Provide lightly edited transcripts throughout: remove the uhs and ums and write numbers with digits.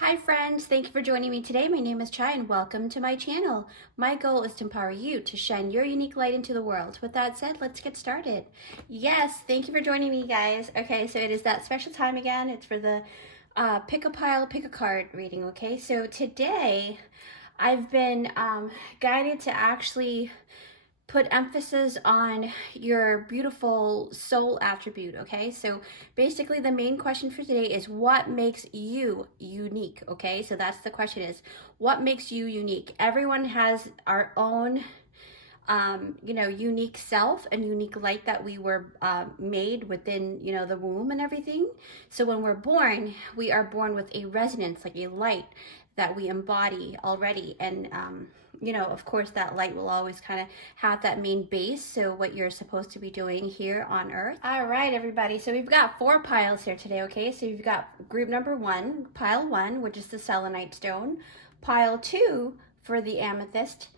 Hi friends, thank you for joining me today. My name is Chai and welcome to my channel. My goal is to empower you to shine your unique light into the world. With that said, let's get started. Yes, thank you for joining me guys. Okay, so it is that special time again. It's for the pick a pile, pick a card reading, okay? So today I've been guided to actually put emphasis on your beautiful soul attribute, okay? So basically the main question for today is what makes you unique, okay? So that's the question is, what makes you unique? Everyone has our own unique self and unique light that we were made within, the womb and everything. So when we're born, we are born with a resonance, like a light that we embody already. And, of course, that light will always kind of have that main base. So what you're supposed to be doing here on Earth. All right, everybody. So we've got 4 piles here today, okay? So you've got group number 1, pile 1, which is the selenite stone. Pile 2 for the amethyst.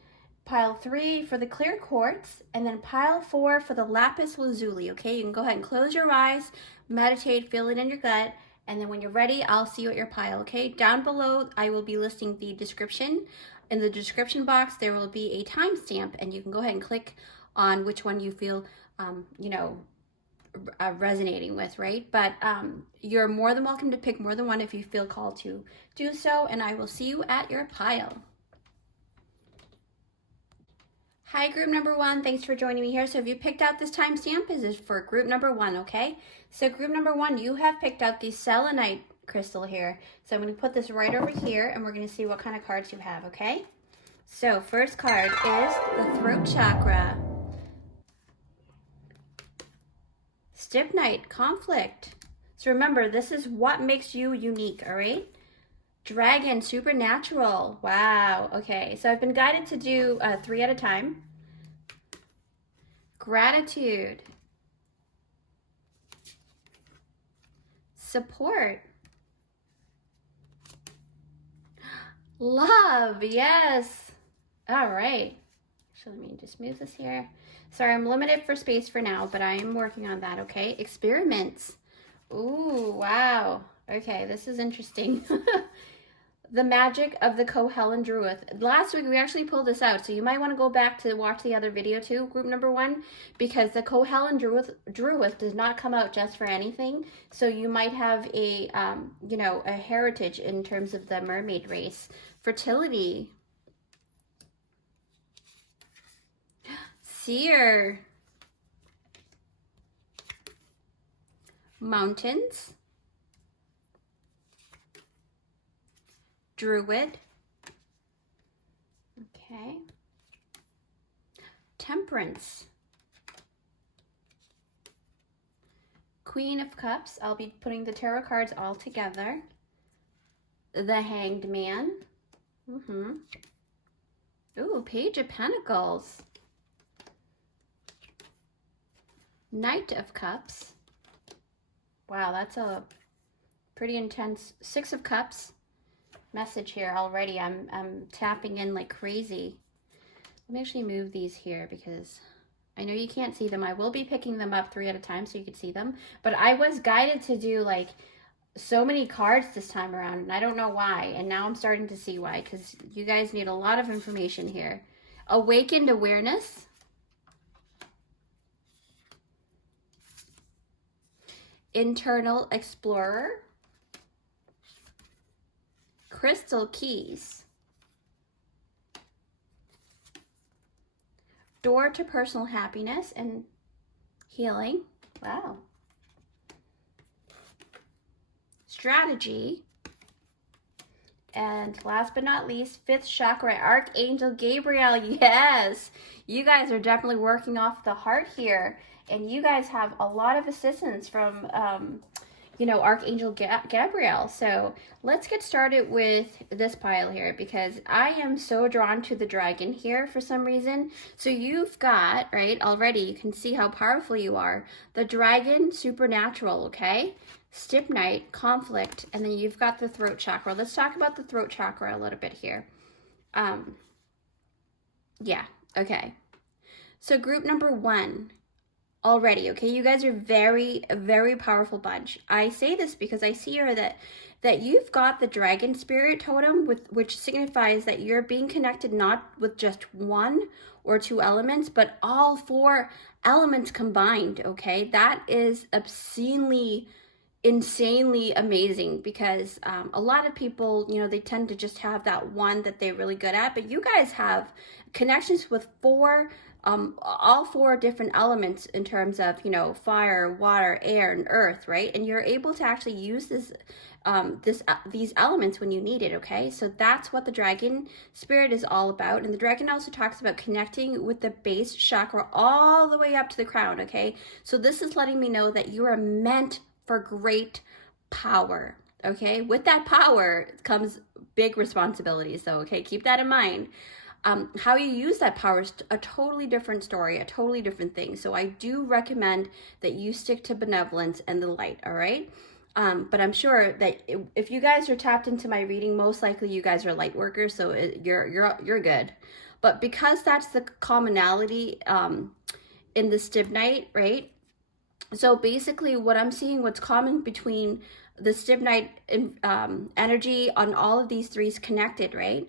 Pile 3 for the clear quartz, and then pile 4 for the lapis lazuli, okay? You can go ahead and close your eyes, meditate, feel it in your gut, and then when you're ready, I'll see you at your pile, okay? Down below, I will be listing the description. In the description box, there will be a timestamp, and you can go ahead and click on which one you feel, resonating with, right? But you're more than welcome to pick more than one if you feel called to do so, and I will see you at your pile. Hi, group number 1. Thanks for joining me here. So if you picked out this timestamp, this is for group number 1, okay? So group number 1, you have picked out the selenite crystal here. So I'm going to put this right over here, and we're going to see what kind of cards you have, okay? So first card is the throat chakra. Stibnite, conflict. So remember, this is what makes you unique, all right? Dragon, supernatural. Wow. Okay. So I've been guided to do 3 at a time. Gratitude. Support. Love. Yes. All right. So let me just move this here. Sorry, I'm limited for space for now, but I am working on that, okay? Experiments. Ooh, wow. Okay, this is interesting. The magic of the Kohellan Druid. Last week we actually pulled this out, so you might want to go back to watch the other video too, group number 1, because the Kohellan Druid does not come out just for anything. So you might have a a heritage in terms of the mermaid race. Fertility. Seer. Mountains. Druid. Okay. Temperance. Queen of Cups. I'll be putting the tarot cards all together. The Hanged Man. Ooh, Page of Pentacles. Knight of Cups. Wow, that's a pretty intense 6 of Cups. Message here already. I'm tapping in like crazy. Let me actually move these here because I know you can't see them. I will be picking them up 3 at a time so you can see them. But I was guided to do like so many cards this time around, and I don't know why. And now I'm starting to see why, because you guys need a lot of information here. Awakened awareness. Internal explorer. Crystal keys. Door to personal happiness and healing. Wow. Strategy. And last but not least, 5th chakra, Archangel Gabriel. Yes, you guys are definitely working off the heart here. And you guys have a lot of assistance from Archangel Gabriel. So let's get started with this pile here because I am so drawn to the dragon here for some reason. So you've got, right, already you can see how powerful you are. The dragon, supernatural, okay? Stibnite, conflict, and then you've got the throat chakra. Let's talk about the throat chakra a little bit here. Yeah, okay. So group number 1. already. Okay, you guys are a very powerful bunch. I say this because I see here that you've got the dragon spirit totem, which signifies that you're being connected not with just one or two elements, but all four elements combined. Okay, that is obscenely, insanely amazing, because a lot of people, you know, they tend to just have that one that they're really good at, but you guys have connections with all four different elements in terms of, you know, fire, water, air, and earth, right? And you're able to actually use these elements when you need it. Okay, so that's what the dragon spirit is all about. And the dragon also talks about connecting with the base chakra all the way up to the crown. Okay, so this is letting me know that you are meant for great power. Okay, with that power comes big responsibilities. So, okay, keep that in mind. How you use that power is a totally different story, a totally different thing. So I do recommend that you stick to benevolence and the light. All right. But I'm sure that if you guys are tapped into my reading, most likely you guys are light workers, so you're good. But because that's the commonality in the stibnite, right? So basically, what I'm seeing, what's common between the stibnite energy on all of these threes connected, right?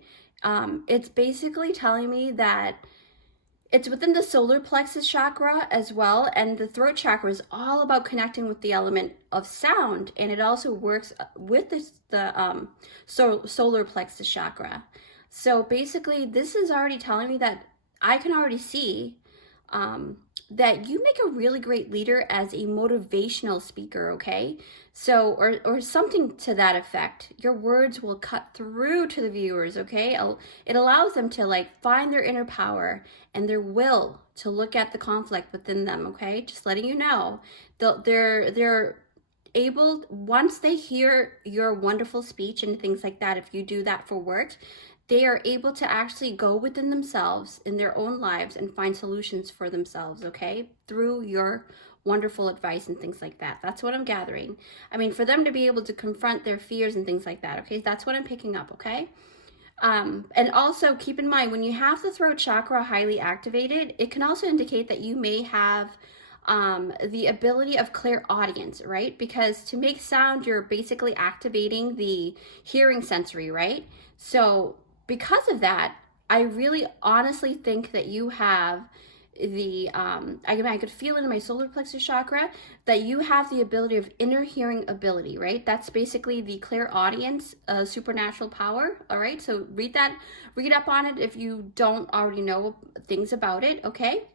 It's basically telling me that it's within the solar plexus chakra as well, and the throat chakra is all about connecting with the element of sound, and it also works with the solar plexus chakra. So basically, this is already telling me that I can already see that you make a really great leader as a motivational speaker, okay? So, or something to that effect. Your words will cut through to the viewers, okay? It allows them to like find their inner power and their will to look at the conflict within them, okay? Just letting you know. They're able, once they hear your wonderful speech and things like that, if you do that for work, they are able to actually go within themselves in their own lives and find solutions for themselves, okay? Through your wonderful advice and things like that. That's what I'm gathering. I mean, for them to be able to confront their fears and things like that, okay? That's what I'm picking up, okay? And also keep in mind, when you have the throat chakra highly activated, it can also indicate that you may have the ability of clairaudience, right? Because to make sound, you're basically activating the hearing sensory, right? So because of that, I really honestly think that you have the, I could feel it in my solar plexus chakra, that you have the ability of inner hearing ability, right? That's basically the clairaudience, supernatural power, all right? So read up on it if you don't already know things about it, okay?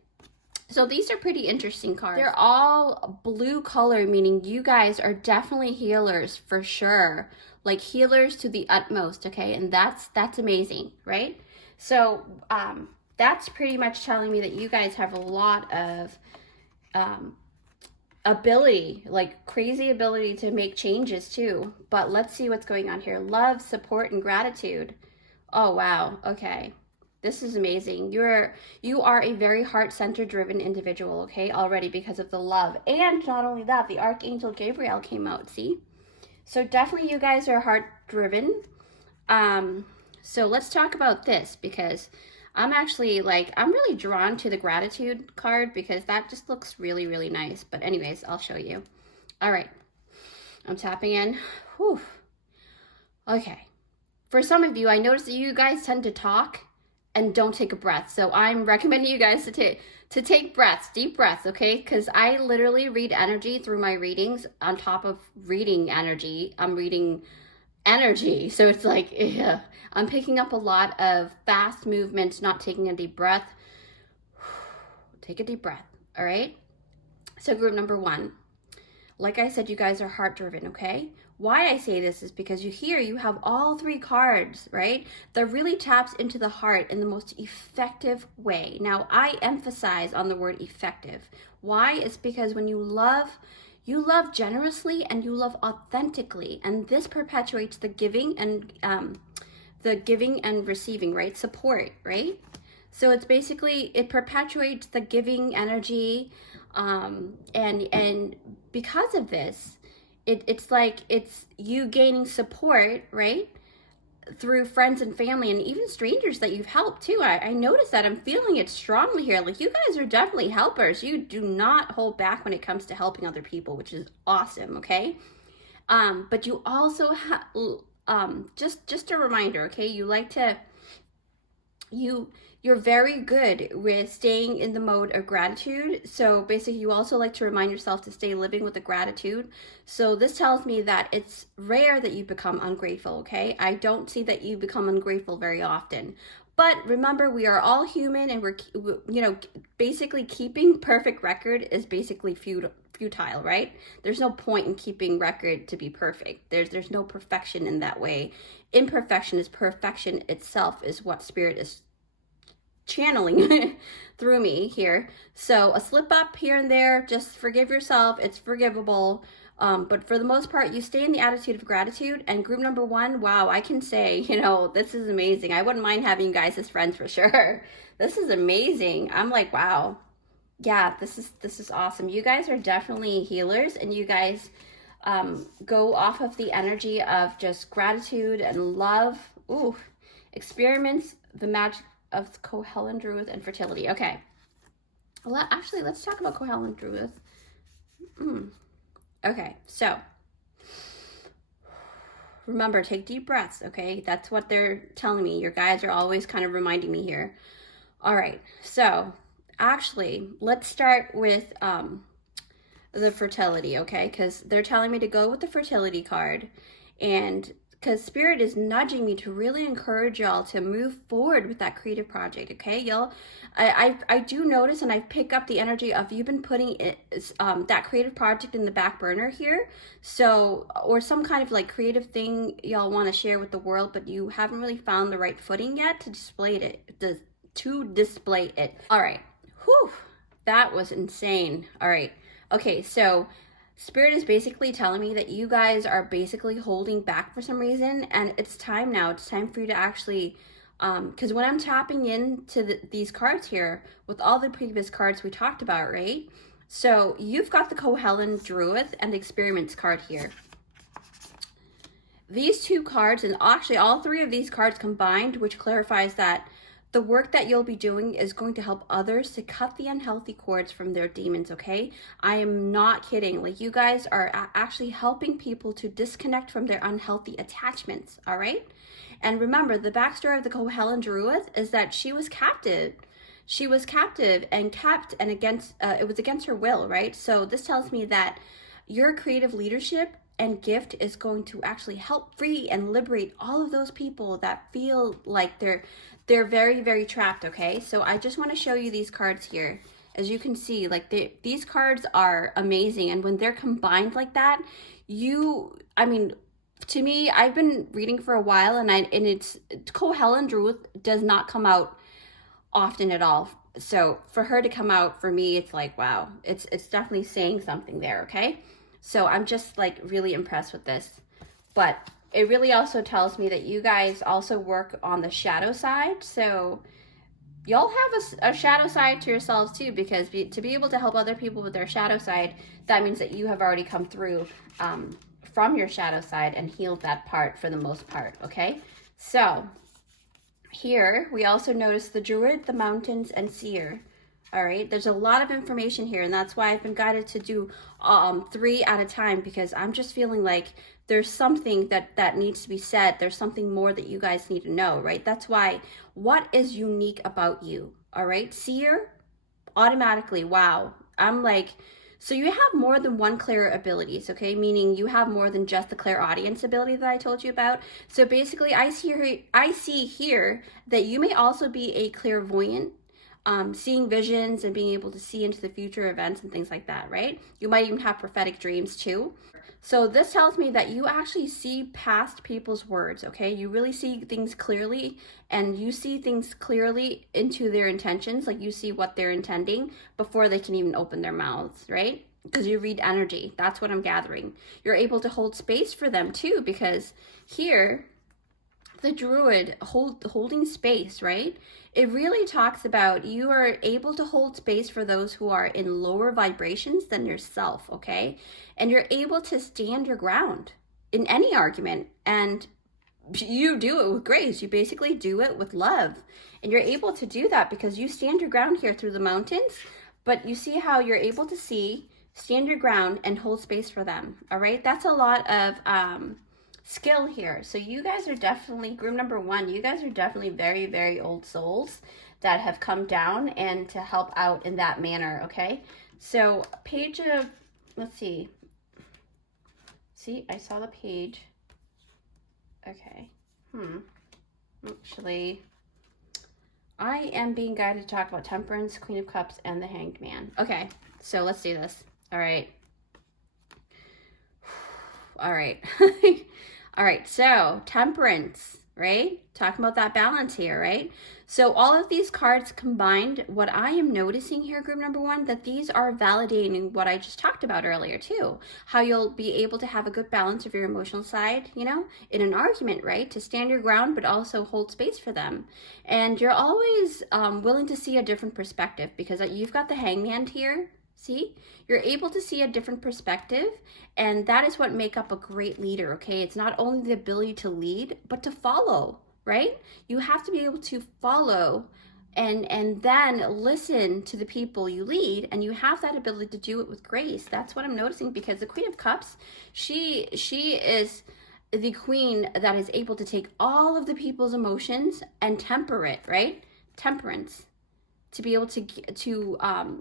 So these are pretty interesting cards. They're all blue color, meaning you guys are definitely healers for sure. Like healers to the utmost, okay? And that's amazing, right? So that's pretty much telling me that you guys have a lot of ability, like crazy ability to make changes too. But let's see what's going on here. Love, support, and gratitude. Oh, wow. Okay. This is amazing. You are a very heart-centered driven individual, okay, already because of the love. And not only that, the Archangel Gabriel came out, see? So definitely you guys are heart-driven. So let's talk about this, because I'm actually I'm really drawn to the gratitude card because that just looks really, really nice. But anyways, I'll show you. All right. I'm tapping in. Whew. Okay. For some of you, I noticed that you guys tend to talk and don't take a breath. So I'm recommending you guys to take breaths, deep breaths, okay? Because I literally read energy through my readings. On top of reading energy, I'm reading energy. So it's like, yeah, I'm picking up a lot of fast movements, not taking a deep breath. Take a deep breath, all right? So group number one, like I said, you guys are heart driven, okay? Why I say this is because you have all three cards, right? That really taps into the heart in the most effective way. Now, I emphasize on the word effective. Why? It's because when you love generously and you love authentically, and this perpetuates the giving and receiving, right? Support, right? So it's basically, it perpetuates the giving energy, and because of this, it's like it's you gaining support, right? through friends and family and even strangers that you've helped too. I noticed that. I'm feeling it strongly here. Like, you guys are definitely helpers. You do not hold back when it comes to helping other people, which is awesome, okay? But you also have, just a reminder, okay? You like to, you're very good with staying in the mode of gratitude. So basically, you also like to remind yourself to stay living with the gratitude. So this tells me that it's rare that you become ungrateful, okay? I don't see that you become ungrateful very often. But remember, we are all human, and we're, you know, basically keeping perfect record is basically futile, right? There's no point in keeping record to be perfect. There's no perfection in that way. Imperfection is perfection itself, is what spirit is channeling through me here. So a slip up here and there, just forgive yourself. It's forgivable. But for the most part, you stay in the attitude of gratitude. And group number 1, wow, I can say, you know, this is amazing. I wouldn't mind having you guys as friends for sure. This is amazing. I'm like, wow. Yeah, this is awesome. You guys are definitely healers, and you guys go off of the energy of just gratitude and love. Ooh, experiments the magic of Kohelan Druid and fertility. Okay. Well, actually, let's talk about Kohelan Druid. Okay, so remember, take deep breaths, okay? That's what they're telling me. Your guides are always kind of reminding me here. All right, so actually, let's start with the fertility, okay? Because they're telling me to go with the fertility card, and because spirit is nudging me to really encourage y'all to move forward with that creative project, okay? Y'all, I do notice, and I pick up the energy of you've been putting it, that creative project in the back burner here. So, or some kind of like creative thing y'all want to share with the world, but you haven't really found the right footing yet to display it. All right. Whew, that was insane. All right. Okay, so spirit is basically telling me that you guys are basically holding back for some reason, and it's time now. It's time for you to actually, because when I'm tapping into these cards here, with all the previous cards we talked about, right? So you've got the Kohelan Druid and the Experiments card here. These 2 cards, and actually all 3 of these cards combined, which clarifies that the work that you'll be doing is going to help others to cut the unhealthy cords from their demons, okay? I am not kidding. Like, you guys are actually helping people to disconnect from their unhealthy attachments, all right? And remember, the backstory of the Kohelan Druid is that she was captive. She was captive and kept, and it was against her will, right? So this tells me that your creative leadership and gift is going to actually help free and liberate all of those people that feel like they're very, very trapped, okay? So I just want to show you these cards here. As you can see, like these cards are amazing. And when they're combined like that, I mean, to me, I've been reading for a while, and it's Kohelan Druid does not come out often at all. So for her to come out, for me, it's like, wow, it's definitely saying something there, okay? So I'm just like really impressed with this. But it really also tells me that you guys also work on the shadow side. So y'all have a shadow side to yourselves too, because to be able to help other people with their shadow side, that means that you have already come through from your shadow side and healed that part for the most part, okay? So here we also notice the Druid, the Mountains, and Seer. All right, there's a lot of information here, and that's why I've been guided to do 3 at a time, because I'm just feeling like there's something that needs to be said. There's something more that you guys need to know, right? That's why, what is unique about you? All right, Seer, automatically, wow. I'm like, so you have more than one clair abilities, okay? Meaning you have more than just the clairaudience ability that I told you about. So basically, I see here that you may also be a clairvoyant, seeing visions and being able to see into the future events and things like that, right? You might even have prophetic dreams too. So this tells me that you actually see past people's words, okay? You really see things clearly, and you see things clearly into their intentions. Like, you see what they're intending before they can even open their mouths, right? Because you read energy. That's what I'm gathering. You're able to hold space for them too, because here, the Druid holding space, right? It really talks about you are able to hold space for those who are in lower vibrations than yourself, okay? And you're able to stand your ground in any argument and you do it with grace. You basically do it with love. And you're able to do that because you stand your ground here through the mountains, but you see how you're able to see, stand your ground, and hold space for them. All right, that's a lot of skill here. So you guys are definitely, group number one, you guys are definitely very, very old souls that have come down and to help out in that manner. Okay, so page of, let's see, I saw the page. Okay, actually, I am being guided to talk about Temperance, Queen of Cups, and the Hanged Man. Okay, so let's do this. All right. All right. All right, so Temperance, right? Talking about that balance here, right? So all of these cards combined, what I am noticing here, group number one, that these are validating what I just talked about earlier too. How you'll be able to have a good balance of your emotional side, you know, in an argument, right? To stand your ground, but also hold space for them. And you're always willing to see a different perspective because you've got the Hangman here. See, you're able to see a different perspective, and that is what make up a great leader, okay? It's not only the ability to lead, but to follow, right? You have to be able to follow and then listen to the people you lead, and you have that ability to do it with grace. That's what I'm noticing, because the Queen of Cups, she is the queen that is able to take all of the people's emotions and temper it, right? Temperance. To be able to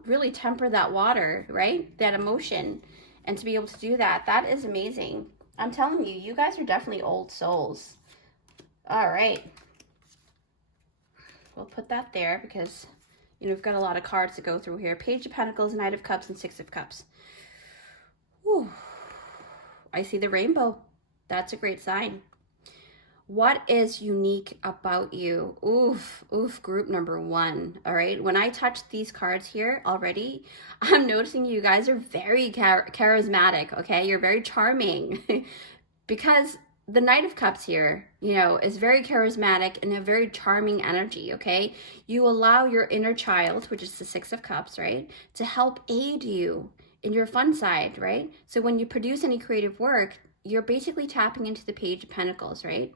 really temper that water, right? That emotion, and to be able to do that, that is amazing. I'm telling you, you guys are definitely old souls. All right. We'll put that there because, you know, we've got a lot of cards to go through here. Page of Pentacles, Knight of Cups, and Six of Cups. Whew. I see the rainbow. That's a great sign. What is unique about you? Oof, group number one. All right. When I touch these cards here already, I'm noticing you guys are very charismatic. Okay. You're very charming because the Knight of Cups here, you know, is very charismatic and a very charming energy. Okay. You allow your inner child, which is the Six of Cups, right, to help aid you in your fun side, right? So when you produce any creative work, you're basically tapping into the Page of Pentacles, right?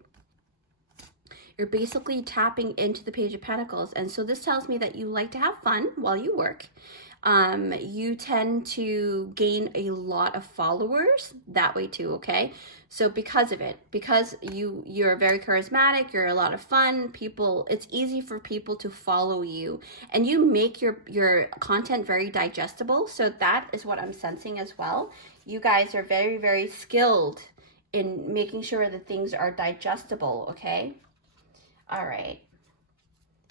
You're basically tapping into the Page of Pentacles. And so this tells me that you like to have fun while you work. You tend to gain a lot of followers that way too, okay? So because of it, because you're very charismatic, you're a lot of fun, it's easy for people to follow you, and you make your content very digestible. So that is what I'm sensing as well. You guys are very, very skilled in making sure that things are digestible, okay? All right.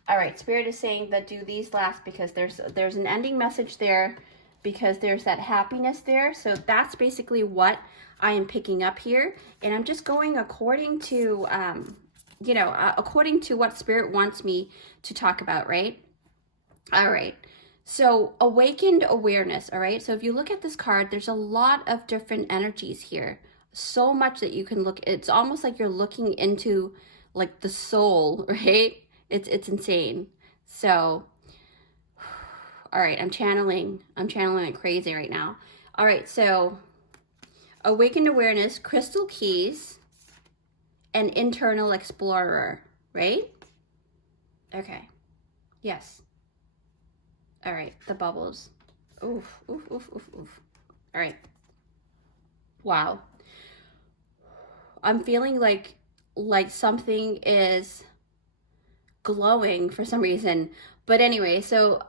All right, Spirit is saying that do these last because there's an ending message there, because there's that happiness there. So that's basically what I am picking up here. And I'm just going according to, according to what Spirit wants me to talk about, right? All right. So awakened awareness, all right? So if you look at this card, there's a lot of different energies here. So much that you can look, it's almost like you're looking into like the soul, right? It's insane. So, all right, I'm channeling it crazy right now. All right, so awakened awareness, crystal keys, and internal explorer, right? Okay, yes. All right, the bubbles. Oof. All right. Wow. I'm feeling like something is glowing for some reason. But anyway, so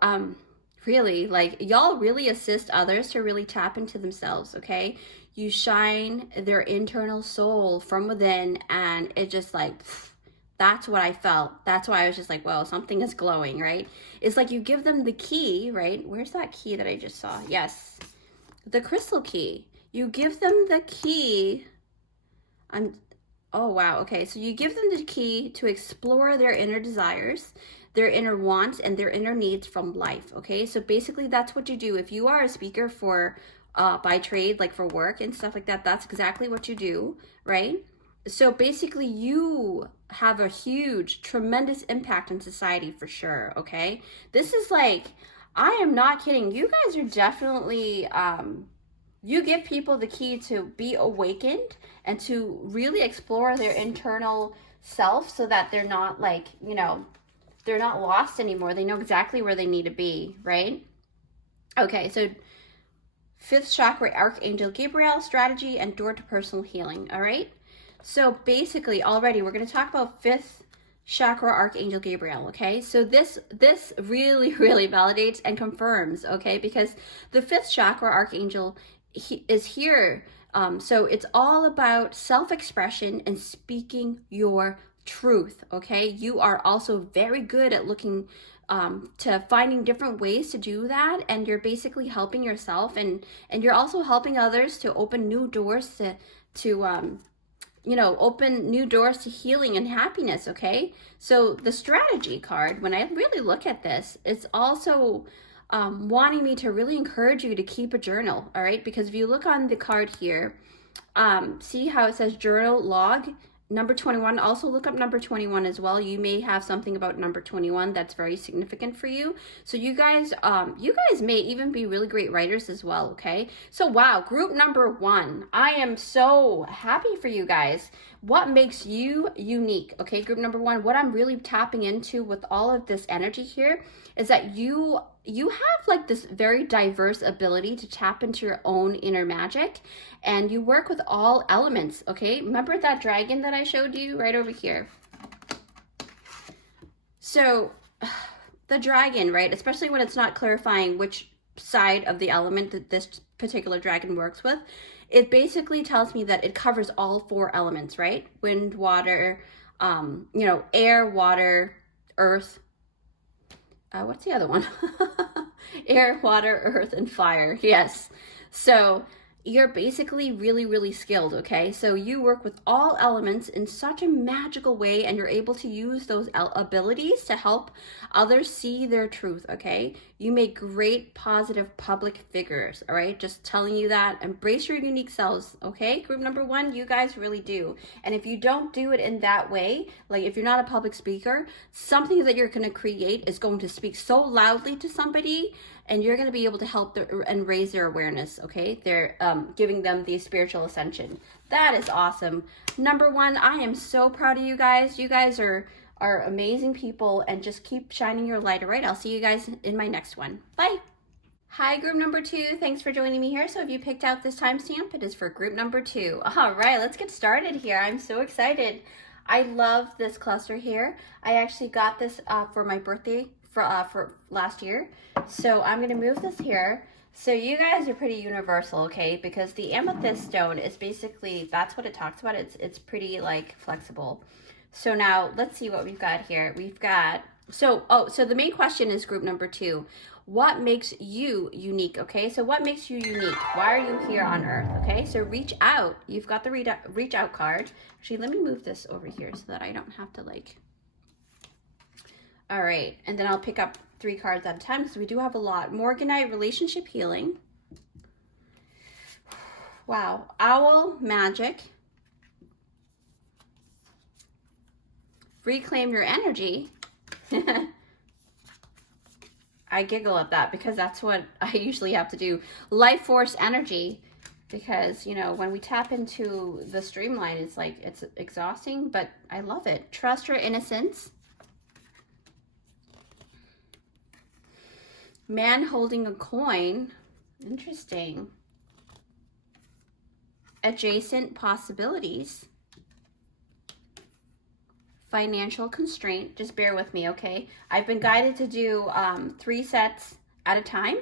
really, like, y'all really assist others to really tap into themselves, okay? You shine their internal soul from within, and it just like, that's what I felt. That's why I was just like, well, something is glowing, right? It's like you give them the key, right? Where's that key that I just saw? Yes, the crystal key. You give them the key. Oh, wow. Okay. So you give them the key to explore their inner desires, their inner wants, and their inner needs from life. Okay. So basically that's what you do. If you are a speaker for, by trade, like for work and stuff like that, that's exactly what you do. Right. So basically you have a huge, tremendous impact on society for sure. Okay. This is like, I am not kidding. You guys are definitely, you give people the key to be awakened and to really explore their internal self so that they're not like, you know, they're not lost anymore. They know exactly where they need to be, right? Okay, so 5th chakra, Archangel Gabriel, strategy and door to personal healing, all right? So basically already we're going to talk about 5th chakra, Archangel Gabriel, okay? So this really, really validates and confirms, okay? Because the 5th chakra, Archangel, is here. So it's all about self-expression and speaking your truth, okay? You are also very good at looking to finding different ways to do that, and you're basically helping yourself, and you're also helping others to open new doors to you know, open new doors to healing and happiness, okay? So the strategy card, when I really look at this, it's also wanting me to really encourage you to keep a journal, all right? Because if you look on the card here, see how it says journal log number 21. Also look up number 21 as well. You may have something about number 21 that's very significant for you. So you guys may even be really great writers as well, okay? So wow, group number 1. I am so happy for you guys. What makes you unique, okay? Group number 1, what I'm really tapping into with all of this energy here is that you have like this very diverse ability to tap into your own inner magic, and you work with all elements, okay? Remember that dragon that I showed you right over here? So the dragon, right, especially when it's not clarifying which side of the element that this particular dragon works with, it basically tells me that it covers all 4 elements, right? Wind, water, you know, air, water, earth. What's the other one? Air, water, earth, and fire. Yes. So you're basically really, really skilled, okay? So you work with all elements in such a magical way, and you're able to use those abilities to help others see their truth, okay? You make great, positive public figures, all right? Just telling you that. Embrace your unique selves, okay? Group number 1, you guys really do. And if you don't do it in that way, like if you're not a public speaker, something that you're going to create is going to speak so loudly to somebody, and you're going to be able to help and raise their awareness, okay? They're giving them the spiritual ascension. That is awesome. Number 1, I am so proud of you guys. You guys are amazing people, and just keep shining your light, all right? I'll see you guys in my next one. Bye. Hi, group number 2. Thanks for joining me here. So if you picked out this timestamp, it is for group number 2. All right, let's get started here. I'm so excited. I love this cluster here. I actually got this for my birthday for last year. So I'm going to move this here. So you guys are pretty universal, okay? Because the amethyst stone is basically, that's what it talks about. It's pretty like flexible. So now let's see what we've got here. We've got, so the main question is group number 2. What makes you unique, okay? So what makes you unique? Why are you here on earth, okay? So reach out. You've got the reach out card. Actually, let me move this over here so that I don't have to like, all right. And then I'll pick up 3 cards at a time because we do have a lot. Morganite, relationship healing. Wow. Owl, magic. Reclaim your energy. I giggle at that because that's what I usually have to do. Life force energy, because, you know, when we tap into the streamline, it's like, it's exhausting, but I love it. Trust your innocence. Man holding a coin. Interesting. Adjacent possibilities. Financial constraint. Just bear with me, okay? I've been guided to do 3 sets at a time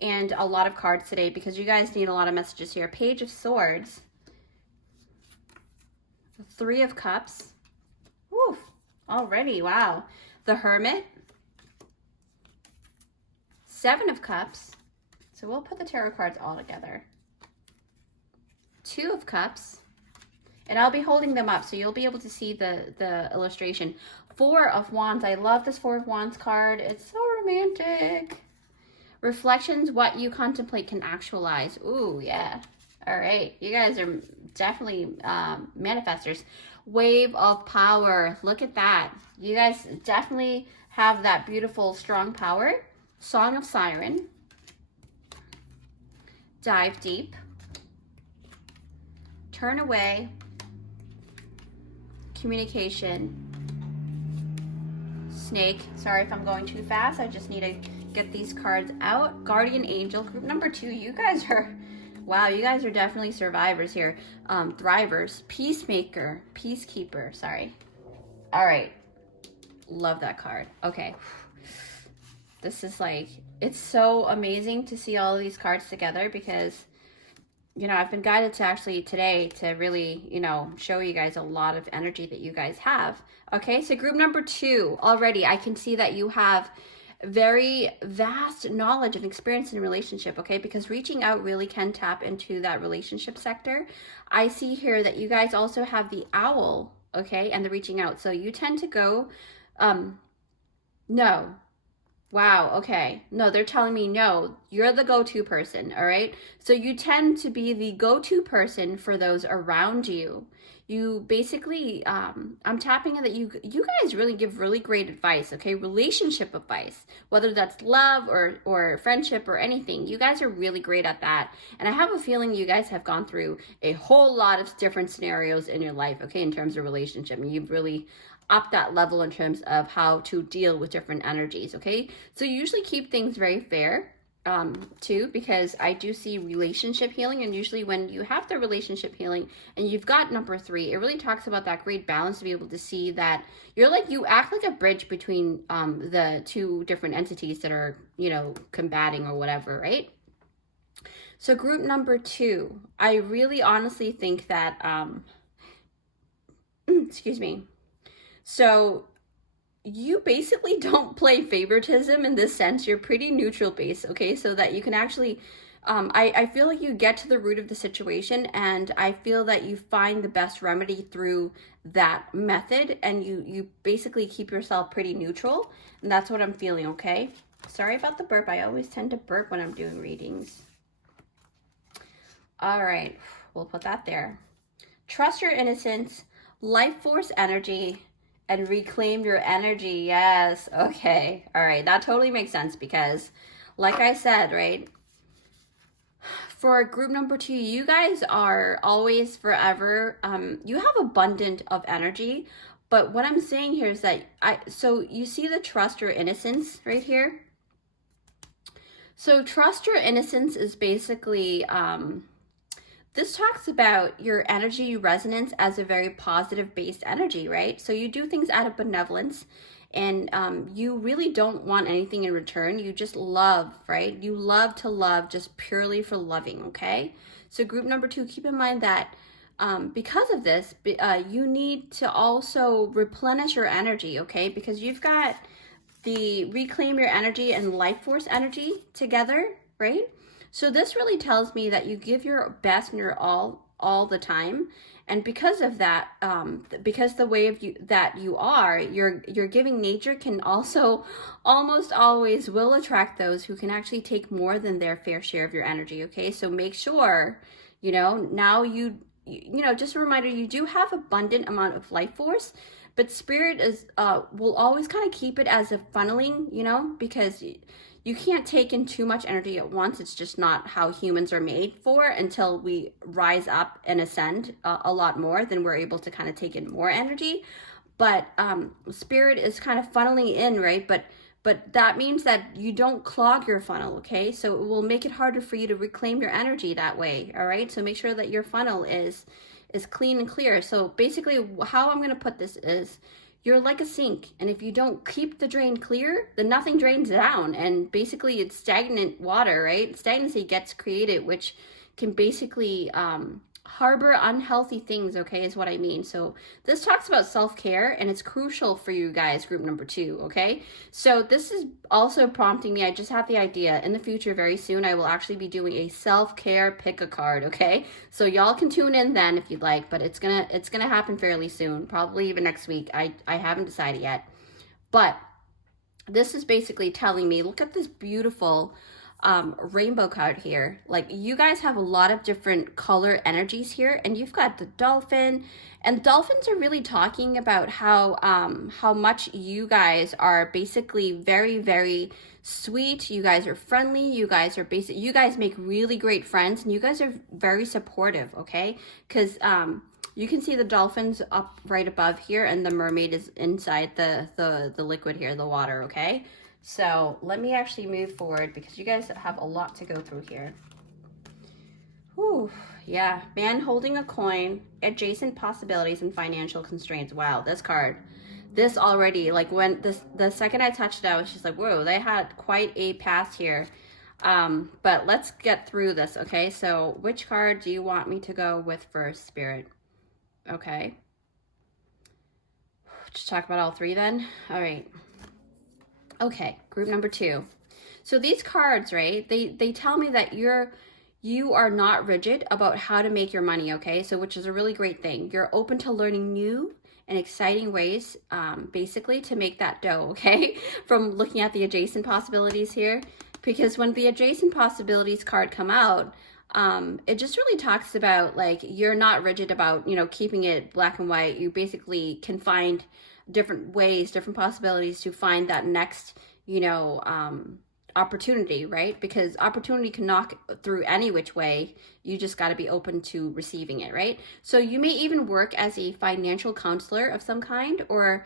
and a lot of cards today because you guys need a lot of messages here. Page of Swords. 3 of Cups. Woo, already, wow. The Hermit. 7 of Cups. So we'll put the tarot cards all together. 2 of Cups. And I'll be holding them up so you'll be able to see the illustration. 4 of Wands. I love this 4 of Wands card. It's so romantic. Reflections, what you contemplate can actualize. Ooh, yeah. All right. You guys are definitely manifestors. Wave of power. Look at that. You guys definitely have that beautiful, strong power. Song of Siren. Dive deep. turn away, communication, snake. Sorry if I'm going too fast. I just need to get these cards out. Guardian angel, group number 2. You guys are, wow, you guys are definitely survivors here. Thrivers, peacemaker, peacekeeper, sorry. All right, love that card. Okay, this is like, it's so amazing to see all of these cards together because, you know, I've been guided to actually today to really, you know, show you guys a lot of energy that you guys have. Okay, so group number 2, already I can see that you have very vast knowledge and experience in relationship, okay? Because reaching out really can tap into that relationship sector. I see here that you guys also have the owl, okay, and the reaching out. So you tend to go, no. Wow, okay. No, they're telling me no, you're the go-to person, all right? So you tend to be the go-to person for those around you. You basically, I'm tapping in that you guys really give really great advice, okay? Relationship advice, whether that's love or friendship or anything. You guys are really great at that. And I have a feeling you guys have gone through a whole lot of different scenarios in your life, okay, in terms of relationship. And you've really up that level in terms of how to deal with different energies, okay? So you usually keep things very fair, too, because I do see relationship healing, and usually when you have the relationship healing and you've got number 3, it really talks about that great balance to be able to see that you're like, you act like a bridge between the 2 different entities that are, you know, combating or whatever, right? So group number 2, I really honestly think that, excuse me, so you basically don't play favoritism in this sense. You're pretty neutral based, okay? So that you can actually, I feel like you get to the root of the situation, and I feel that you find the best remedy through that method, and you basically keep yourself pretty neutral, and that's what I'm feeling, okay? Sorry about the burp. I always tend to burp when I'm doing readings. All right, we'll put that there. Trust your innocence, life force energy, and reclaim your energy. Yes. Okay. All right. That totally makes sense because, like I said, right, for group number 2, you guys are always forever, you have abundant of energy, but what I'm saying here is that so you see the trust your innocence right here. So trust your innocence is basically, this talks about your energy resonance as a very positive based energy, right? So you do things out of benevolence, and you really don't want anything in return. You just love, right? You love to love just purely for loving, okay? So group number 2, keep in mind that because of this, you need to also replenish your energy, okay? Because you've got the reclaim your energy and life force energy together, right? So this really tells me that you give your best and your all the time. And because of that, because the way of you that you are, your giving nature can also almost always will attract those who can actually take more than their fair share of your energy, okay? So make sure, you know, now you know, just a reminder, you do have abundant amount of life force, but spirit is will always kind of keep it as a funneling, you know, because you can't take in too much energy at once. It's just not how humans are made for. Until we rise up and ascend a lot more, then we're able to kind of take in more energy. But spirit is kind of funneling in, right? But that means that you don't clog your funnel, okay? So it will make it harder for you to reclaim your energy that way, all right? So make sure that your funnel is clean and clear. So basically how I'm gonna put this is, you're like a sink, and if you don't keep the drain clear, then nothing drains down, and basically it's stagnant water, right? Stagnancy gets created, which can basically harbor unhealthy things, okay, is what I mean. So this talks about self-care, and it's crucial for you guys, group number 2, okay? So this is also prompting me, I just had the idea, in the future, very soon, I will actually be doing a self-care pick a card, okay? So y'all can tune in then if you'd like, but it's gonna happen fairly soon, probably even next week. I haven't decided yet. But this is basically telling me, look at this beautiful rainbow card here. Like, you guys have a lot of different color energies here, and you've got the dolphin, and dolphins are really talking about how much you guys are basically very, very sweet. You guys are friendly. You guys are you guys make really great friends, and you guys are very supportive, okay? Because you can see the dolphins up right above here, and the mermaid is inside the liquid here, the water, okay? So let me actually move forward because you guys have a lot to go through here. Whew, yeah, man holding a coin, adjacent possibilities and financial constraints. Wow, this card, this already, like when the second I touched it, I was just like, whoa, they had quite a past here. But let's get through this, okay? So which card do you want me to go with first, Spirit? Okay. Just talk about all three then. All right. Okay, group number 2. So these cards, right, they tell me that you are not rigid about how to make your money, okay? So which is a really great thing. You're open to learning new and exciting ways, basically, to make that dough, okay? From looking at the adjacent possibilities here. Because when the adjacent possibilities card come out, it just really talks about, like, you're not rigid about, you know, keeping it black and white. You basically can find different ways, different possibilities to find that next, you know, opportunity, right? Because opportunity can knock through any which way. You just got to be open to receiving it, right? So you may even work as a financial counselor of some kind, or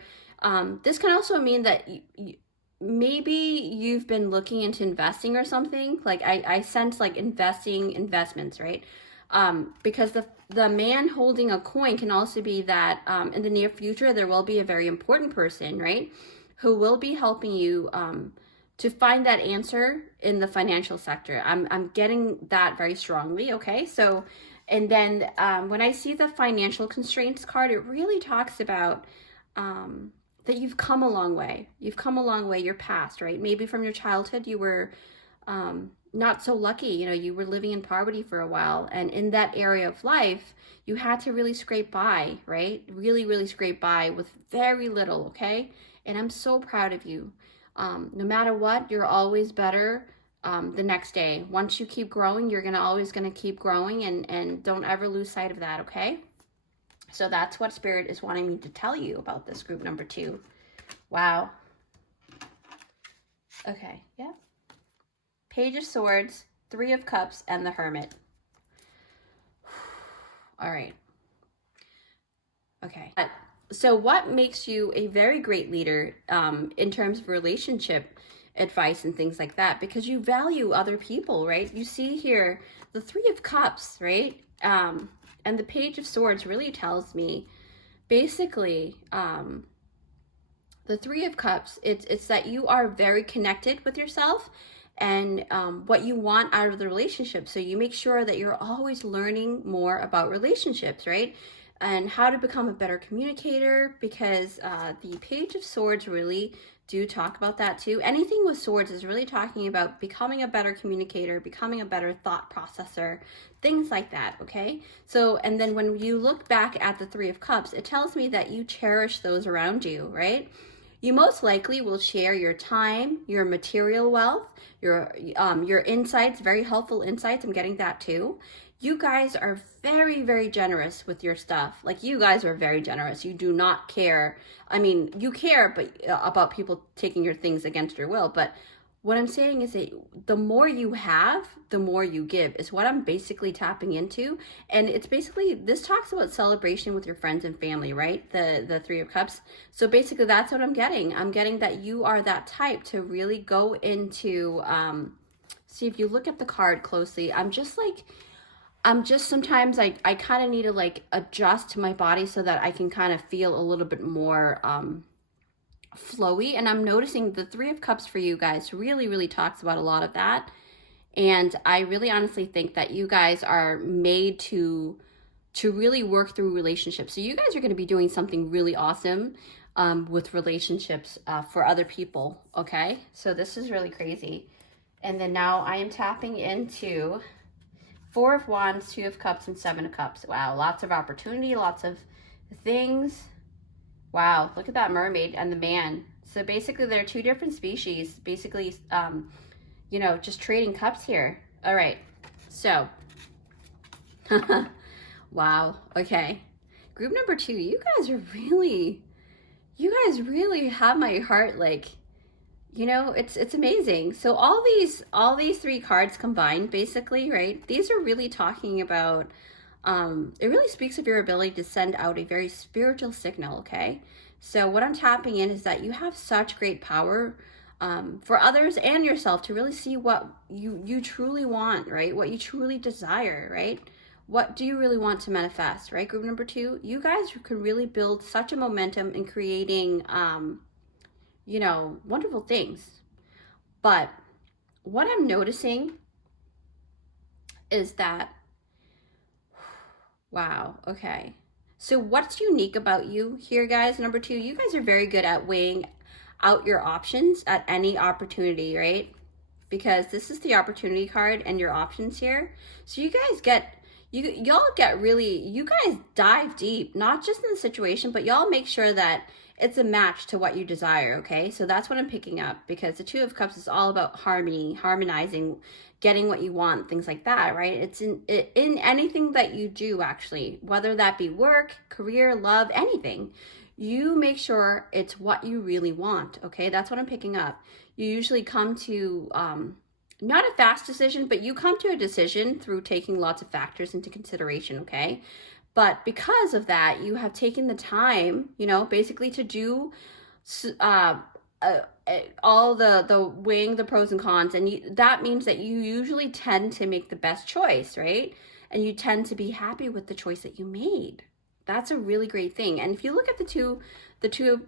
this can also mean that maybe you've been looking into investing or something. Like I sense like investments, right? Because the man holding a coin can also be that in the near future, there will be a very important person, right? Who will be helping you to find that answer in the financial sector. I'm getting that very strongly, okay? So, and then when I see the financial constraints card, it really talks about that you've come a long way. You've come a long way, your past, right? Maybe from your childhood, you were not so lucky, you know, you were living in poverty for a while, and in that area of life you had to really scrape by, right? Really scrape by with very little, okay? And I'm so proud of you. No matter what, you're always better the next day. Once you keep growing, you're always gonna keep growing, and don't ever lose sight of that, okay? So that's what Spirit is wanting me to tell you about this group number 2. Wow. Okay, yeah. Page of Swords, 3 of Cups, and the Hermit. All right. Okay. So what makes you a very great leader in terms of relationship advice and things like that? Because you value other people, right? You see here the 3 of Cups, right? And the Page of Swords really tells me basically the 3 of Cups, it's that you are very connected with yourself and what you want out of the relationship. So you make sure that you're always learning more about relationships, right? And how to become a better communicator, because the Page of Swords really do talk about that too. Anything with swords is really talking about becoming a better communicator, becoming a better thought processor, things like that, okay? So, and then when you look back at the 3 of Cups, it tells me that you cherish those around you, right? You most likely will share your time, your material wealth, your insights, very helpful insights. I'm getting that too. You guys are very generous with your stuff. Like, you guys are very generous. You do not care. I mean, you care, but about people taking your things against your will. But what I'm saying is that the more you have, the more you give is what I'm basically tapping into. And it's basically, this talks about celebration with your friends and family, right? The 3 of Cups. So basically that's what I'm getting. I'm getting that you are that type to really go into, see, if you look at the card closely, I'm just sometimes I kind of need to like adjust my body so that I can kind of feel a little bit more flowy. And I'm noticing the 3 of Cups for you guys really talks about a lot of that. And I really honestly think that you guys are made to really work through relationships. So you guys are going to be doing something really awesome with relationships for other people, okay? So this is really crazy. And then now I am tapping into 4 of Wands, 2 of Cups, and 7 of Cups. Wow, lots of opportunity, lots of things. Wow, look at that mermaid and the man. So basically, they're 2 different species. Basically, you know, just trading cups here. All right, so, wow, okay. Group number 2, you guys really have my heart, like, you know, it's amazing. So all these 3 cards combined, basically, right? These are really talking about, it really speaks of your ability to send out a very spiritual signal, okay? So what I'm tapping in is that you have such great power for others and yourself to really see what you truly want, right? What you truly desire, right? What do you really want to manifest, right? Group number 2, you guys can really build such a momentum in creating, you know, wonderful things. But what I'm noticing is that, wow, okay. So what's unique about you here, guys? Number 2, you guys are very good at weighing out your options at any opportunity, right? Because this is the opportunity card and your options here. So you guys get, y'all get really, you guys dive deep, not just in the situation, but y'all make sure that it's a match to what you desire, okay? So that's what I'm picking up, because the 2 of Cups is all about harmony, harmonizing, getting what you want, things like that, right? It's in anything that you do, actually, whether that be work, career, love, anything. You make sure it's what you really want, okay? That's what I'm picking up. You usually come to, not a fast decision, but you come to a decision through taking lots of factors into consideration, okay? But because of that, you have taken the time, you know, basically to do all the weighing the pros and cons. And that means that you usually tend to make the best choice, right? And you tend to be happy with the choice that you made. That's a really great thing. And if you look at the two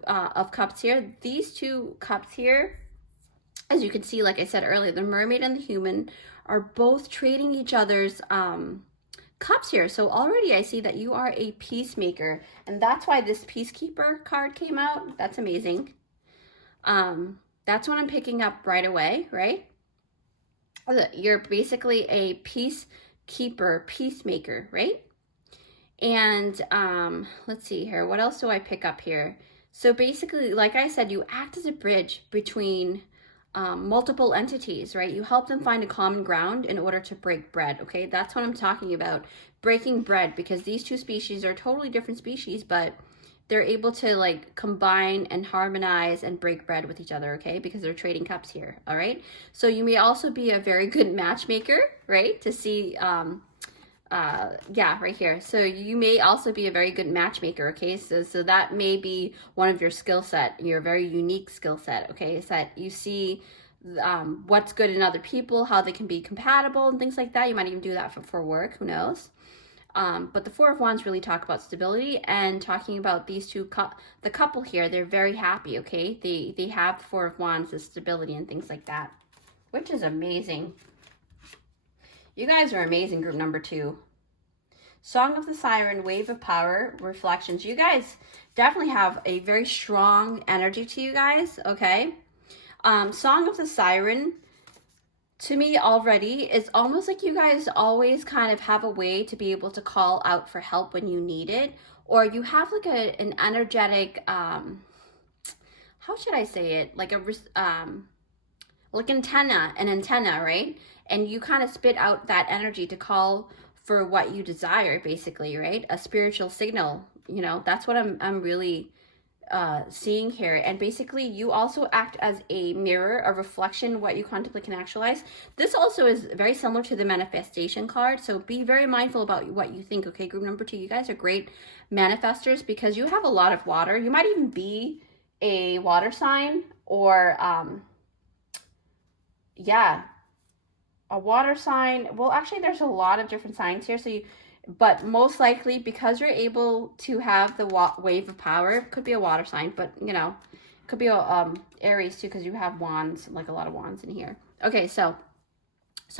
of Cups here, these 2 cups here, as you can see, like I said earlier, the mermaid and the human are both trading each other's cups here. So already I see that you are a peacemaker, and that's why this peacekeeper card came out. That's amazing. That's what I'm picking up right away, right? You're basically a peacekeeper, peacemaker, right? And let's see here, what else do I pick up here? So basically, like I said, you act as a bridge between multiple entities, right? You help them find a common ground in order to break bread, okay? That's what I'm talking about, breaking bread, because these 2 species are totally different species, but they're able to, like, combine and harmonize and break bread with each other, okay? Because they're trading cups here, all right? So you may also be a very good matchmaker, right? To see, yeah, right here. So you may also be a very good matchmaker, okay? So that may be one of your skill set, your very unique skill set, okay? Is that you see what's good in other people, how they can be compatible and things like that. You might even do that for work, who knows? But the 4 of Wands really talk about stability, and talking about these 2, the couple here, they're very happy, okay? They have the 4 of Wands, the stability and things like that, which is amazing. You guys are amazing, group number 2. Song of the Siren, Wave of Power, Reflections. You guys definitely have a very strong energy to you guys, okay? Song of the Siren, to me already, is almost like you guys always kind of have a way to be able to call out for help when you need it, or you have like an energetic, how should I say it? Like like an antenna, right? And you kind of spit out that energy to call for what you desire, basically, right? A spiritual signal, you know, that's what I'm really seeing here. And basically, you also act as a mirror, a reflection, what you contemplate can actualize. This also is very similar to the manifestation card, so be very mindful about what you think, okay? Group number 2, you guys are great manifestors because you have a lot of water. You might even be a water sign, or yeah, a water sign. Well, actually, there's a lot of different signs here, so but most likely, because you're able to have the wave of power, could be a water sign, but, you know, could be a Aries too, because you have wands, like a lot of wands in here. Okay, so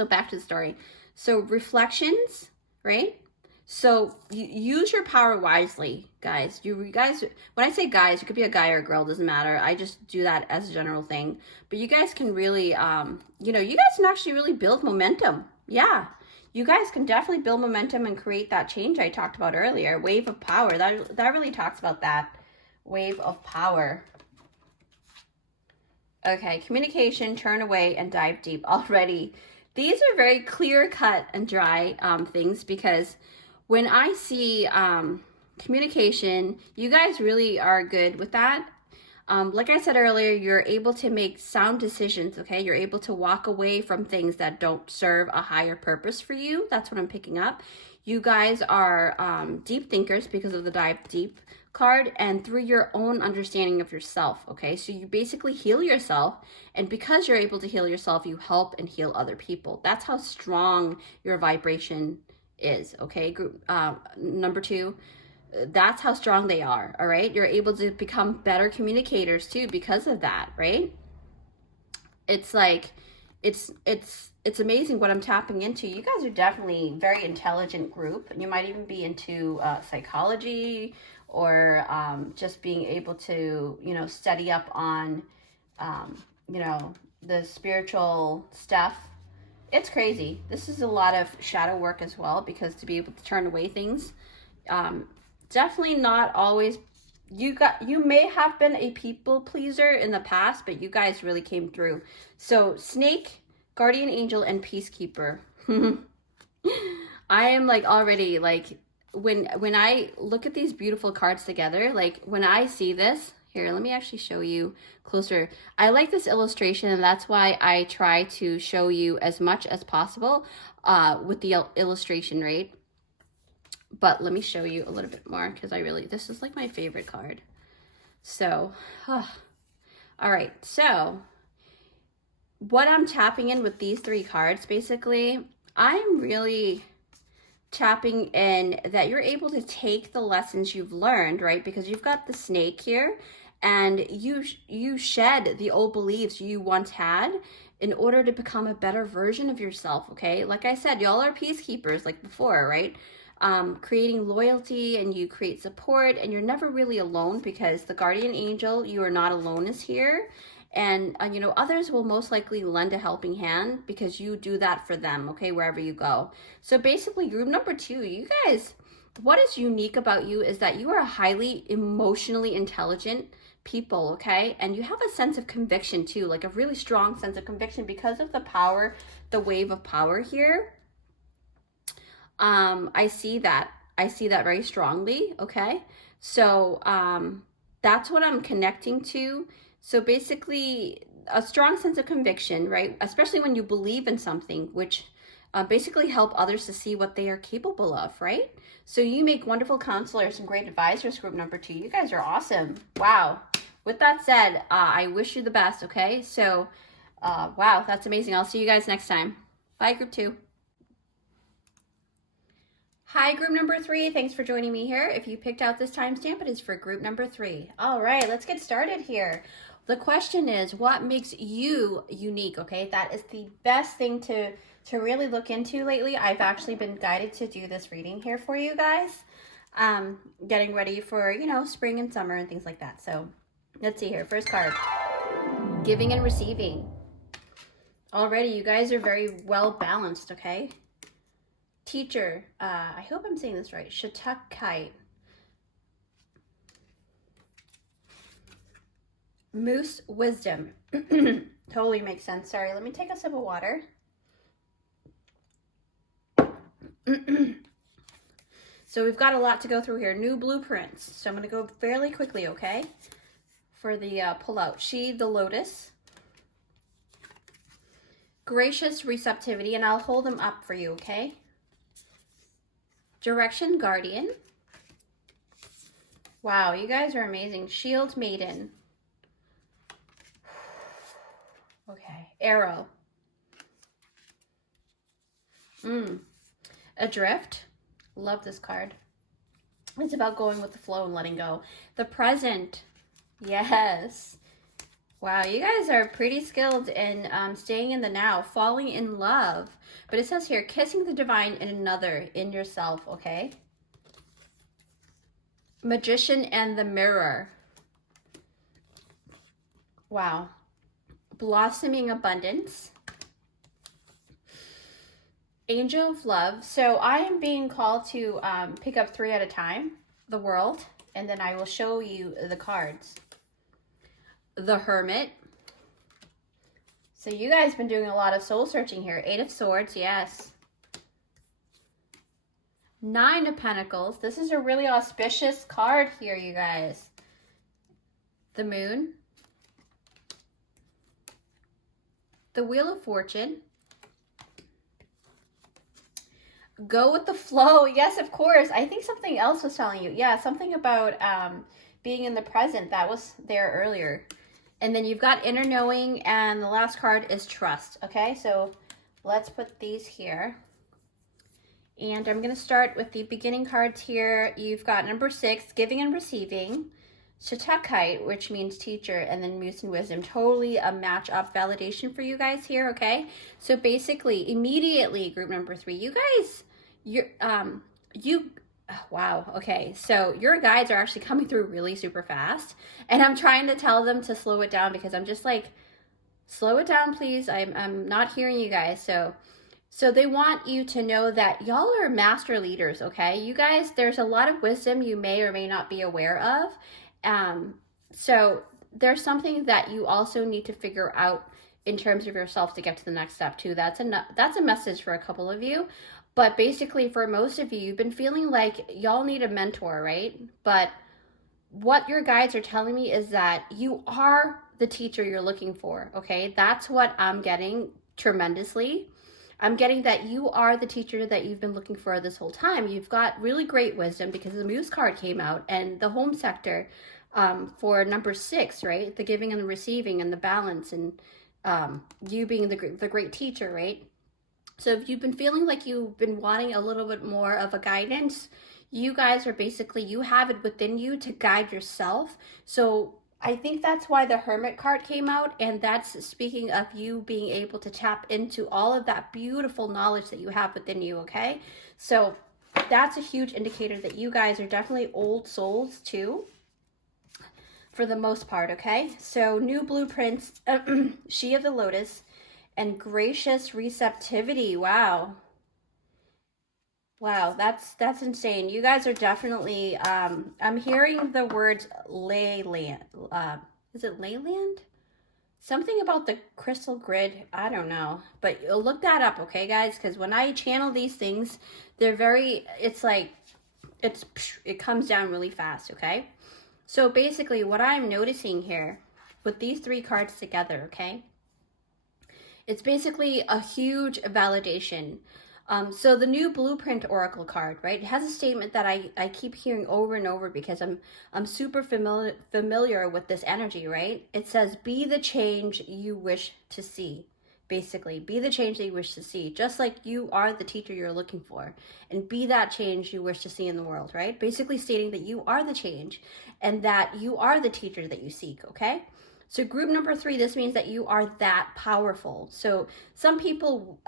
back to the story. So reflections, right? So you use your power wisely, guys. You guys, when I say guys, it could be a guy or a girl, doesn't matter. I just do that as a general thing. But you guys can really, you know, you guys can actually really build momentum. Yeah. You guys can definitely build momentum and create that change I talked about earlier. Wave of power. That really talks about that. Wave of power. Okay, communication, turn away, and dive deep already. These are very clear cut and dry things, because when I see communication, you guys really are good with that. Like I said earlier, you're able to make sound decisions, okay? You're able to walk away from things that don't serve a higher purpose for you. That's what I'm picking up. You guys are deep thinkers because of the dive deep card, and through your own understanding of yourself, okay? So you basically heal yourself, and because you're able to heal yourself, you help and heal other people. That's how strong your vibration is, okay? Group number 2, that's how strong they are, all right? You're able to become better communicators too because of that, right? It's like, it's amazing what I'm tapping into. You guys are definitely a very intelligent group, and you might even be into psychology, or just being able to, you know, study up on, you know, the spiritual stuff. It's crazy. This is a lot of shadow work as well, because to be able to turn away things, definitely not always. You may have been a people pleaser in the past, but you guys really came through. So snake, guardian angel, and peacekeeper. I am like already like, when I look at these beautiful cards together, like when I see this here, let me actually show you closer. I like this illustration, and that's why I try to show you as much as possible with the illustration, right? But let me show you a little bit more, because this is like my favorite card. So, all right. So what I'm tapping in with these 3 cards, basically, I'm really tapping in that you're able to take the lessons you've learned, right? Because you've got the snake here, and you shed the old beliefs you once had in order to become a better version of yourself, okay? Like I said, y'all are peacekeepers like before, right? Creating loyalty, and you create support, and you're never really alone, because the guardian angel, you are not alone, is here. And you know, others will most likely lend a helping hand because you do that for them, okay, wherever you go. So basically, group number 2, you guys, what is unique about you is that you are a highly emotionally intelligent people, okay? And you have a sense of conviction too, like a really strong sense of conviction because of the power, the wave of power here. I see that very strongly, okay? So that's what I'm connecting to. So basically, a strong sense of conviction, right? Especially when you believe in something, which basically help others to see what they are capable of, right? So you make wonderful counselors and great advisors, group number 2. You guys are awesome. Wow. With that said, I wish you the best, okay? So, wow, that's amazing. I'll see you guys next time. Bye, group 2. Hi, group number 3. Thanks for joining me here. If you picked out this timestamp, it is for group number 3. All right, let's get started here. The question is, what makes you unique, okay? That is the best thing to really look into lately. I've actually been guided to do this reading here for you guys. Getting ready for, you know, spring and summer and things like that. So let's see here. First card, giving and receiving. Already, you guys are very well balanced, okay? Teacher, I hope I'm saying this right, Shatakite. Moose, wisdom. Totally makes sense. Sorry, let me take a sip of water. So we've got a lot to go through here. New blueprints. So I'm going to go fairly quickly, okay? For the pull-out. She, the lotus. Gracious receptivity, and I'll hold them up for you, okay? Direction, guardian. Wow, you guys are amazing. Shield, maiden. Okay, arrow. Adrift. Love this card. It's about going with the flow and letting go. The present. Yes. Wow, you guys are pretty skilled in staying in the now, falling in love. But it says here, kissing the divine in another, in yourself, okay? Magician and the mirror. Wow. Blossoming abundance. Angel of love. So I am being called to pick up 3 at a time, the world, and then I will show you the cards. The hermit. So you guys been doing a lot of soul searching here. 8 of Swords, yes. 9 of Pentacles. This is a really auspicious card here, you guys. The Moon. The Wheel of Fortune. Go with the flow. Yes, of course. I think something else was telling you. Yeah, something about being in the present. That was there earlier. And then you've got inner knowing, and the last card is trust. Okay, so let's put these here. And I'm going to start with the beginning cards here. You've got number 6, giving and receiving. Shatakite, which means teacher, and then Muse and Wisdom. Totally a match up validation for you guys here, okay? So basically, immediately, group number 3, you guys, wow, okay. So your guides are actually coming through really super fast. And I'm trying to tell them to slow it down because I'm just like, slow it down, please. I'm not hearing you guys. So they want you to know that y'all are master leaders, okay? You guys, there's a lot of wisdom you may or may not be aware of. So there's something that you also need to figure out in terms of yourself to get to the next step too. That's a message for a couple of you. But basically for most of you, you've been feeling like y'all need a mentor, right? But what your guides are telling me is that you are the teacher you're looking for, okay? That's what I'm getting tremendously. I'm getting that you are the teacher that you've been looking for this whole time. You've got really great wisdom because the Muse card came out, and the home sector for number 6, right? The giving and the receiving and the balance, and you being the great teacher, right? So if you've been feeling like you've been wanting a little bit more of a guidance, you guys are basically, you have it within you to guide yourself. So I think that's why the Hermit card came out, and that's speaking of you being able to tap into all of that beautiful knowledge that you have within you, okay? So that's a huge indicator that you guys are definitely old souls too, for the most part, okay? So new blueprints, She of the Lotus, and gracious receptivity. Wow. Wow, that's insane. You guys are definitely, I'm hearing the words Leyland. Is it Leyland? Something about the crystal grid. I don't know. But look that up, okay, guys? Because when I channel these things, they're very, it's like, it comes down really fast, okay? So basically what I'm noticing here with these 3 cards together, okay? It's basically a huge validation. So the new Blueprint Oracle card, right? It has a statement that I keep hearing over and over because I'm super familiar with this energy, right? It says, be the change you wish to see. Basically, be the change that you wish to see, just like you are the teacher you're looking for, and be that change you wish to see in the world, right? Basically stating that you are the change and that you are the teacher that you seek, okay? So group number 3, this means that you are that powerful. So some people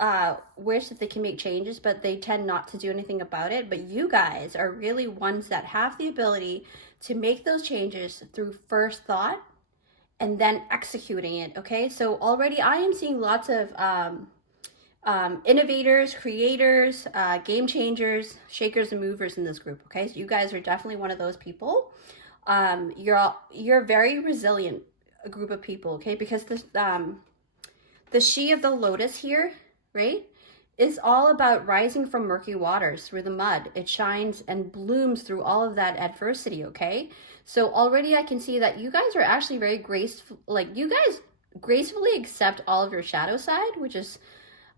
wish that they can make changes, but they tend not to do anything about it. But you guys are really ones that have the ability to make those changes through first thought and then executing it, okay? So already I am seeing lots of innovators, creators, game changers, shakers and movers in this group, okay? So you guys are definitely one of those people. You're very resilient, a group of people, okay? Because the She of the Lotus here, right, is all about rising from murky waters through the mud. It shines and blooms through all of that adversity, okay? So already I can see that you guys are actually very graceful, like you guys gracefully accept all of your shadow side, which is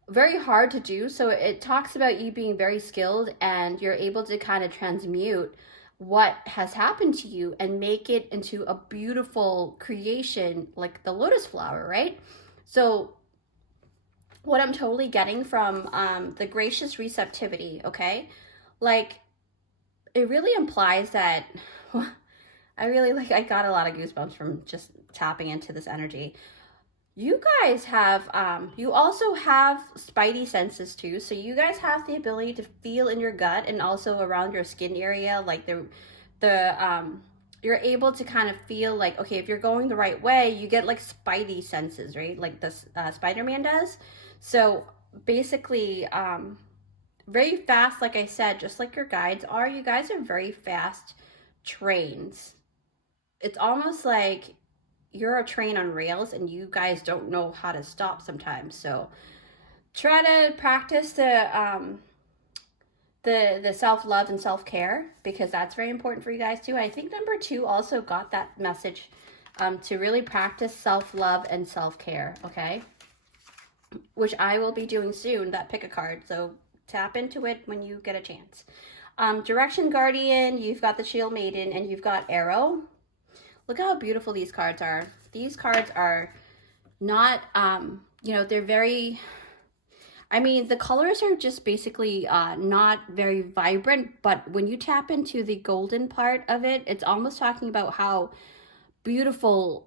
very hard to do. So it talks about you being very skilled, and you're able to kind of transmute what has happened to you and make it into a beautiful creation like the lotus flower, right? So what I'm totally getting from the gracious receptivity, okay, like it really implies that I got a lot of goosebumps from just tapping into this energy. You guys have you also have spidey senses too, so you guys have the ability to feel in your gut and also around your skin area, like you're able to kind of feel like, okay, if you're going the right way, you get like spidey senses, right? Like the Spider-Man does. So basically very fast, like I said, just like your guides are. You guys are very fast trains. It's almost like you're a train on rails and you guys don't know how to stop sometimes. So try to practice the self-love and self-care, because that's very important for you guys too. I think number 2 also got that message, to really practice self-love and self-care, okay? Which I will be doing soon, that pick a card. So tap into it when you get a chance. Direction Guardian, you've got the Shield Maiden, and you've got Arrow. Look how beautiful these cards are. These cards are not, you know, they're very, I mean, the colors are just basically not very vibrant, but when you tap into the golden part of it, it's almost talking about how beautiful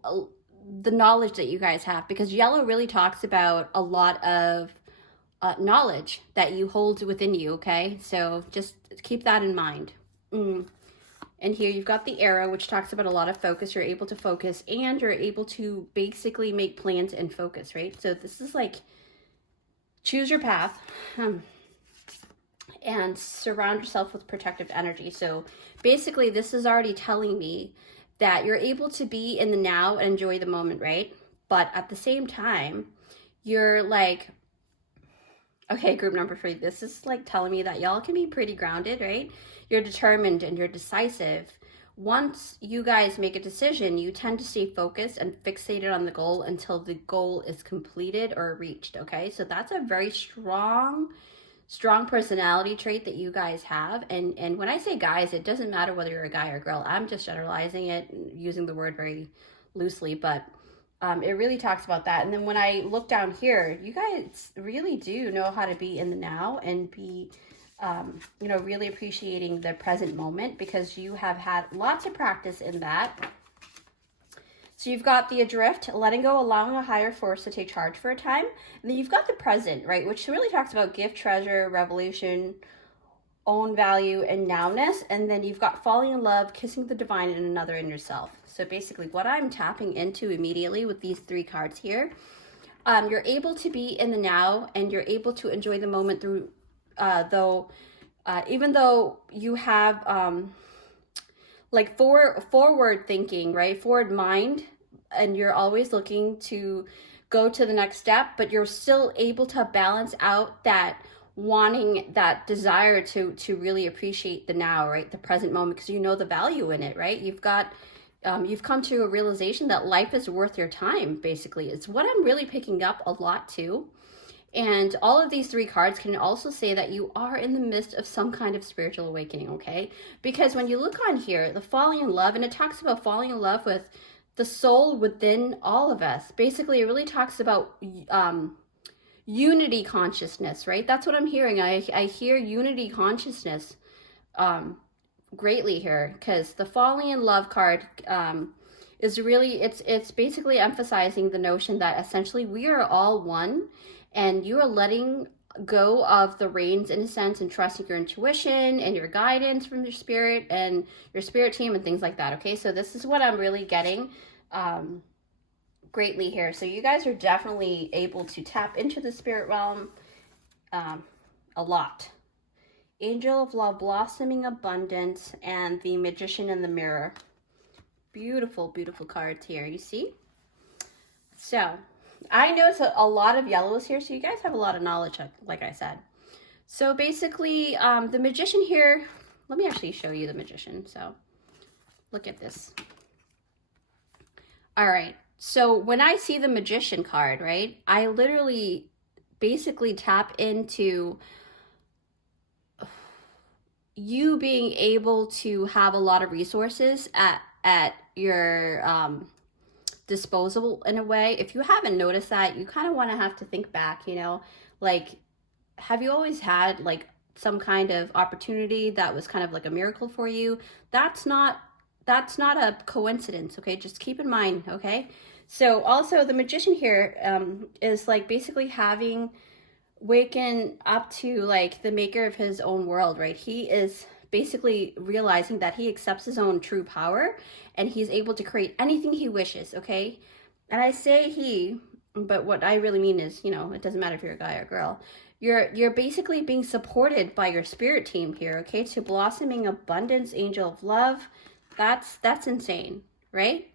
the knowledge that you guys have, because yellow really talks about a lot of knowledge that you hold within you, okay? So just keep that in mind. And here you've got the Arrow, which talks about a lot of focus. You're able to focus, and you're able to basically make plans and focus, right? So this is like, choose your path, and surround yourself with protective energy. So basically this is already telling me that you're able to be in the now and enjoy the moment, right? But at the same time, you're like, okay, group number 3, this is like telling me that y'all can be pretty grounded, right? You're determined and you're decisive. Once you guys make a decision, you tend to stay focused and fixated on the goal until the goal is completed or reached, okay? So that's a very strong personality trait that you guys have. And when I say guys, it doesn't matter whether you're a guy or girl. I'm just generalizing it, using the word very loosely, but it really talks about that. And then when I look down here, you guys really do know how to be in the now and be, you know, really appreciating the present moment, because you have had lots of practice in that. So you've got the Adrift, letting go, allowing a higher force to take charge for a time. And then you've got the Present, right, which really talks about gift, treasure, revelation, own value, and nowness. And then you've got falling in love, kissing the divine, and another in yourself. So basically what I'm tapping into immediately with these 3 cards here, you're able to be in the now, and you're able to enjoy the moment through, even though you have like forward thinking, right? Forward mind, and you're always looking to go to the next step, but you're still able to balance out that wanting, that desire to really appreciate the now, right? The present moment, because you know the value in it, right? You've got, you've come to a realization that life is worth your time, basically. It's what I'm really picking up a lot too. And all of these 3 cards can also say that you are in the midst of some kind of spiritual awakening, okay? Because when you look on here, the falling in love, and it talks about falling in love with the soul within all of us. Basically, it really talks about unity consciousness, right? That's what I'm hearing. I hear unity consciousness greatly here, because the falling in love card is really, it's basically emphasizing the notion that essentially we are all one, and you are letting go of the reins in a sense and trusting your intuition and your guidance from your spirit and your spirit team and things like that, okay? So this is what I'm really getting greatly here. So you guys are definitely able to tap into the spirit realm a lot. Angel of Love, Blossoming Abundance, and the Magician in the Mirror. Beautiful, beautiful cards here, you see? So I noticed a lot of yellows here, so you guys have a lot of knowledge, like I said. So basically, the Magician here, let me actually show you the Magician. So look at this. All right, so when I see the Magician card, right, I literally basically tap into you being able to have a lot of resources at your disposable in a way. If you haven't noticed that, you kind of want to have to think back, you know, like, have you always had like some kind of opportunity that was kind of like a miracle for you? That's not a coincidence, okay? Just keep in mind, okay? So also the Magician here is like basically having waken up to like the maker of his own world, right? He is basically realizing that he accepts his own true power and he's able to create anything he wishes, okay? And I say he, but what I really mean is, you know, it doesn't matter if you're a guy or girl. You're basically being supported by your spirit team here, okay? To Blossoming Abundance, Angel of Love. That's insane, right?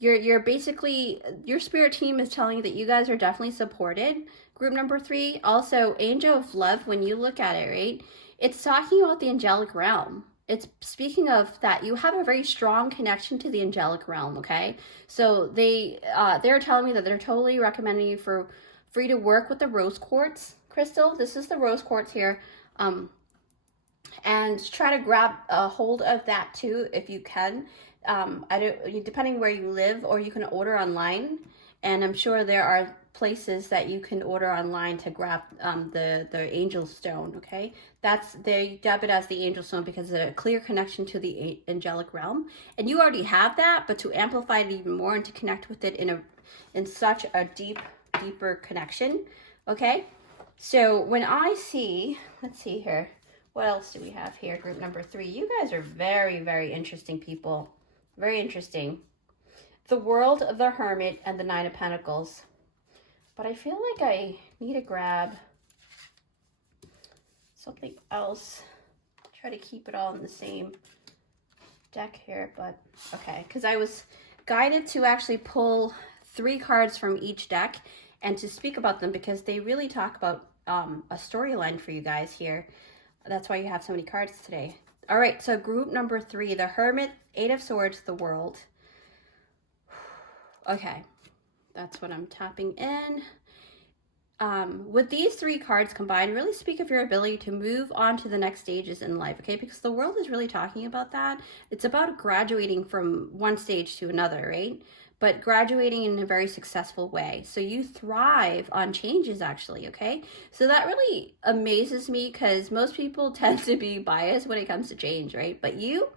you're basically, your spirit team is telling you that you guys are definitely supported. Group number 3, also Angel of Love, when you look at it, right, it's talking about the angelic realm. It's speaking of that you have a very strong connection to the angelic realm, okay? So they're telling me that they're totally recommending you for you to work with the rose quartz crystal. This is the rose quartz here. And try to grab a hold of that too if you can. Depending where you live, or you can order online, and I'm sure there are places that you can order online to grab the angel stone. Okay, they dub it as the angel stone because it's a clear connection to the angelic realm, and you already have that, but to amplify it even more and to connect with it in such a deeper connection. Okay, so when I see, let's see here, what else do we have here? Group number 3. You guys are very, very interesting people. Very interesting. The World, the Hermit, and the Nine of Pentacles. But I feel like I need to grab something else. Try to keep it all in the same deck here, but okay. Because I was guided to actually pull 3 cards from each deck and to speak about them, because they really talk about a storyline for you guys here. That's why you have so many cards today. All right, so group number 3, the Hermit, 8 of Swords, the World. Okay, that's what I'm tapping in. With these 3 cards combined, really speak of your ability to move on to the next stages in life, okay? Because the World is really talking about that. It's about graduating from one stage to another, right? But graduating in a very successful way. So you thrive on changes, actually, okay? So that really amazes me, because most people tend to be biased when it comes to change, right? But you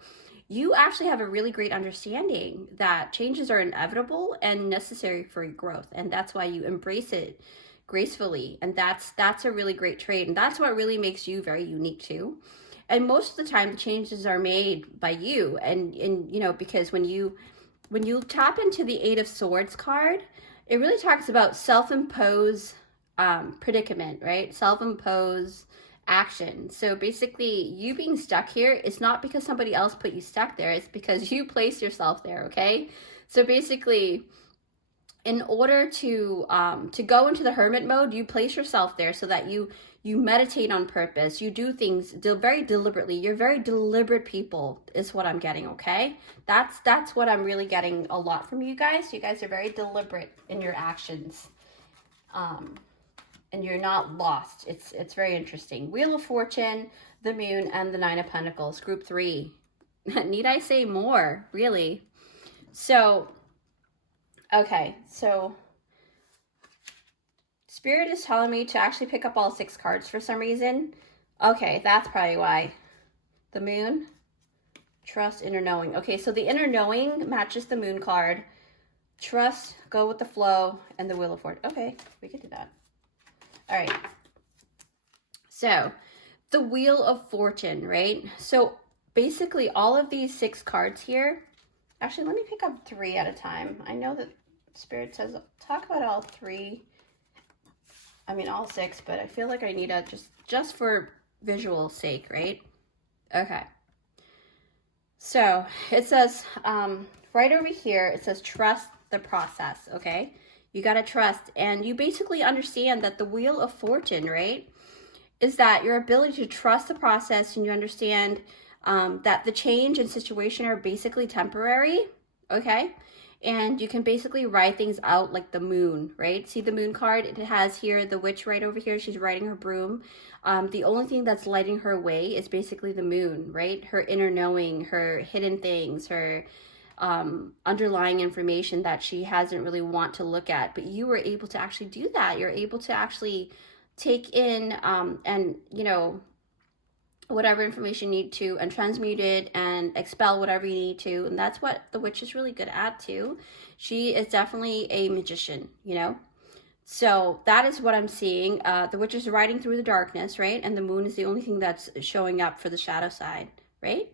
actually have a really great understanding that changes are inevitable and necessary for your growth. And that's why you embrace it gracefully. And that's a really great trait. And that's what really makes you very unique too. And most of the time, the changes are made by you. And you know, because when you tap into the 8 of Swords card, it really talks about self-imposed predicament, right? Self-imposed action. So basically, you being stuck here is not because somebody else put you stuck there. It's because you placed yourself there, okay? So basically, in order to go into the hermit mode, you place yourself there so that you meditate on purpose. You do things very deliberately. You're very deliberate people is what I'm getting, okay? That's what I'm really getting a lot from you guys. You guys are very deliberate in your actions. And you're not lost. It's very interesting. Wheel of Fortune, the Moon, and the 9 of Pentacles. Group 3. Need I say more? Really? So, okay. So, Spirit is telling me to actually pick up all 6 cards for some reason. Okay, that's probably why. The Moon, Trust, Inner Knowing. Okay, so the Inner Knowing matches the Moon card. Trust, Go with the Flow, and the Wheel of Fortune. Okay, we could do that. All right. So, the Wheel of Fortune, right? So, basically, all of these 6 cards here. Actually, let me pick up 3 at a time. I know that Spirit says talk about all 3. I mean, all 6, but I feel like I need to just for visual sake, right? Okay. So, it says, right over here, it says trust the process, okay? You got to trust, and you basically understand that the Wheel of Fortune, right, is that your ability to trust the process, and you understand that the change and situation are basically temporary, okay? And you can basically ride things out like the moon, right? See the moon card? It has here the witch right over here. She's riding her broom. The only thing that's lighting her way is basically the moon, right? Her inner knowing, her hidden things, her underlying information that she hasn't really want to look at. But you were able to actually do that. You're able to actually take in and, you know, whatever information you need to, and transmute it and expel whatever you need to. And that's what the witch is really good at too. She is definitely a magician, you know. So that is what I'm seeing. The witch is riding through the darkness, right? And the moon is the only thing that's showing up for the shadow side, right?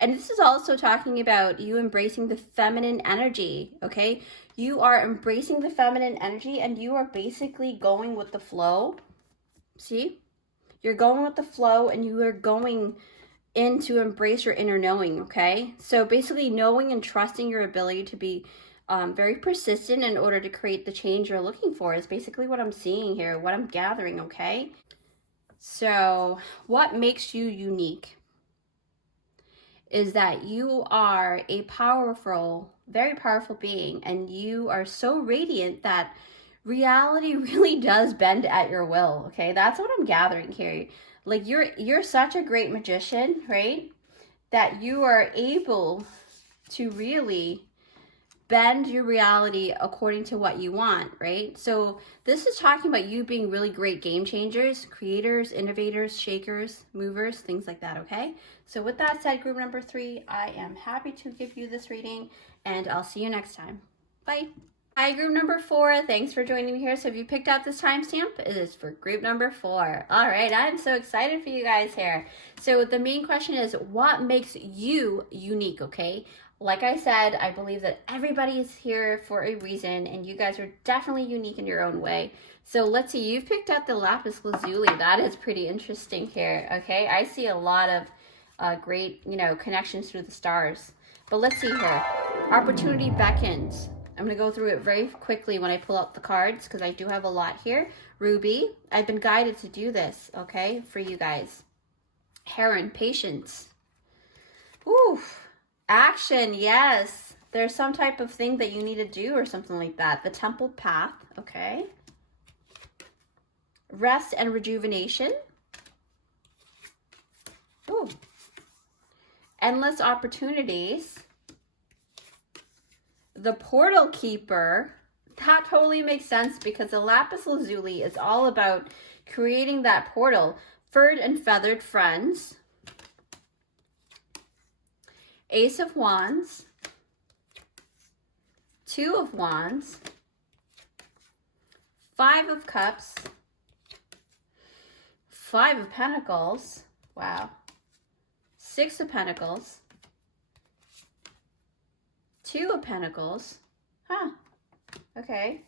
And this is also talking about you embracing the feminine energy, okay? You are embracing the feminine energy, and you are basically going with the flow. See? You're going with the flow, and you are going in to embrace your inner knowing, okay? So basically knowing and trusting your ability to be very persistent in order to create the change you're looking for is basically what I'm seeing here, what I'm gathering, okay? So what makes you unique is that you are a powerful, very powerful being, and you are so radiant that reality really does bend at your will, okay? That's what I'm gathering here. Like you're such a great magician, right? That you are able to really bend your reality according to what you want, right? So this is talking about you being really great game changers, creators, innovators, shakers, movers, things like that, okay? So with that said, group number 3, I am happy to give you this reading, and I'll see you next time. Bye. Hi, group number 4. Thanks for joining me here. So if you picked out this timestamp, it is for group number 4. All right, I'm so excited for you guys here. So the main question is, what makes you unique, okay? Like I said, I believe that everybody is here for a reason, and you guys are definitely unique in your own way. So let's see, you've picked out the lapis lazuli. That is pretty interesting here, okay? I see a lot of great, connections through the stars. But let's see here. Opportunity beckons. I'm going to go through it very quickly when I pull out the cards because I do have a lot here. Ruby, I've been guided to do this, okay, for you guys. Heron, patience. Ooh, action, yes. There's some type of thing that you need to do or something like that. The temple path, okay. Rest and rejuvenation. Ooh. Endless opportunities. The portal keeper, that totally makes sense because the lapis lazuli is all about creating that portal. Furred and feathered friends. Ace of Wands. 2 of Wands. 5 of Cups. 5 of Pentacles. Wow. 6 of Pentacles. 2 of Pentacles. Huh. Okay.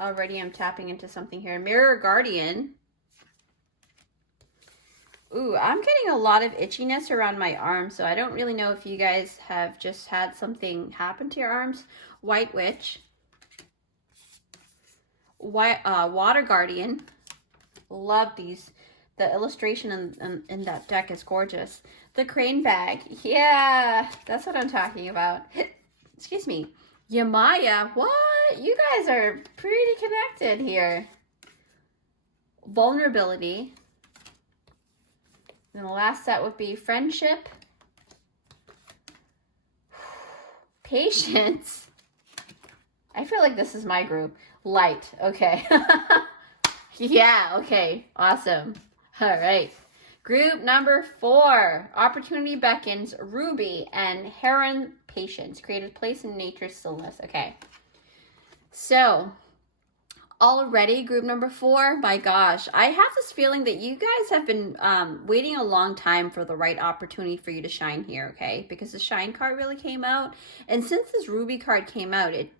Already I'm tapping into something here. Mirror Guardian. Ooh, I'm getting a lot of itchiness around my arms, so I don't really know if you guys have just had something happen to your arms. White Witch. Water Guardian. Love these. The illustration in that deck is gorgeous. The Crane Bag. Yeah, that's what I'm talking about. Excuse me. Yamaya. What? You guys are pretty connected here. Vulnerability. And the last set would be friendship. Patience. I feel like this is my group. Light. Okay. Yeah, okay. Awesome. All right. Group number 4. Opportunity beckons. Ruby and Heron, patience. Create a place in nature's stillness. Okay. So already group number 4, my gosh, I have this feeling that you guys have been waiting a long time for the right opportunity for you to shine here, okay? Because the shine card really came out, and since this ruby card came out, it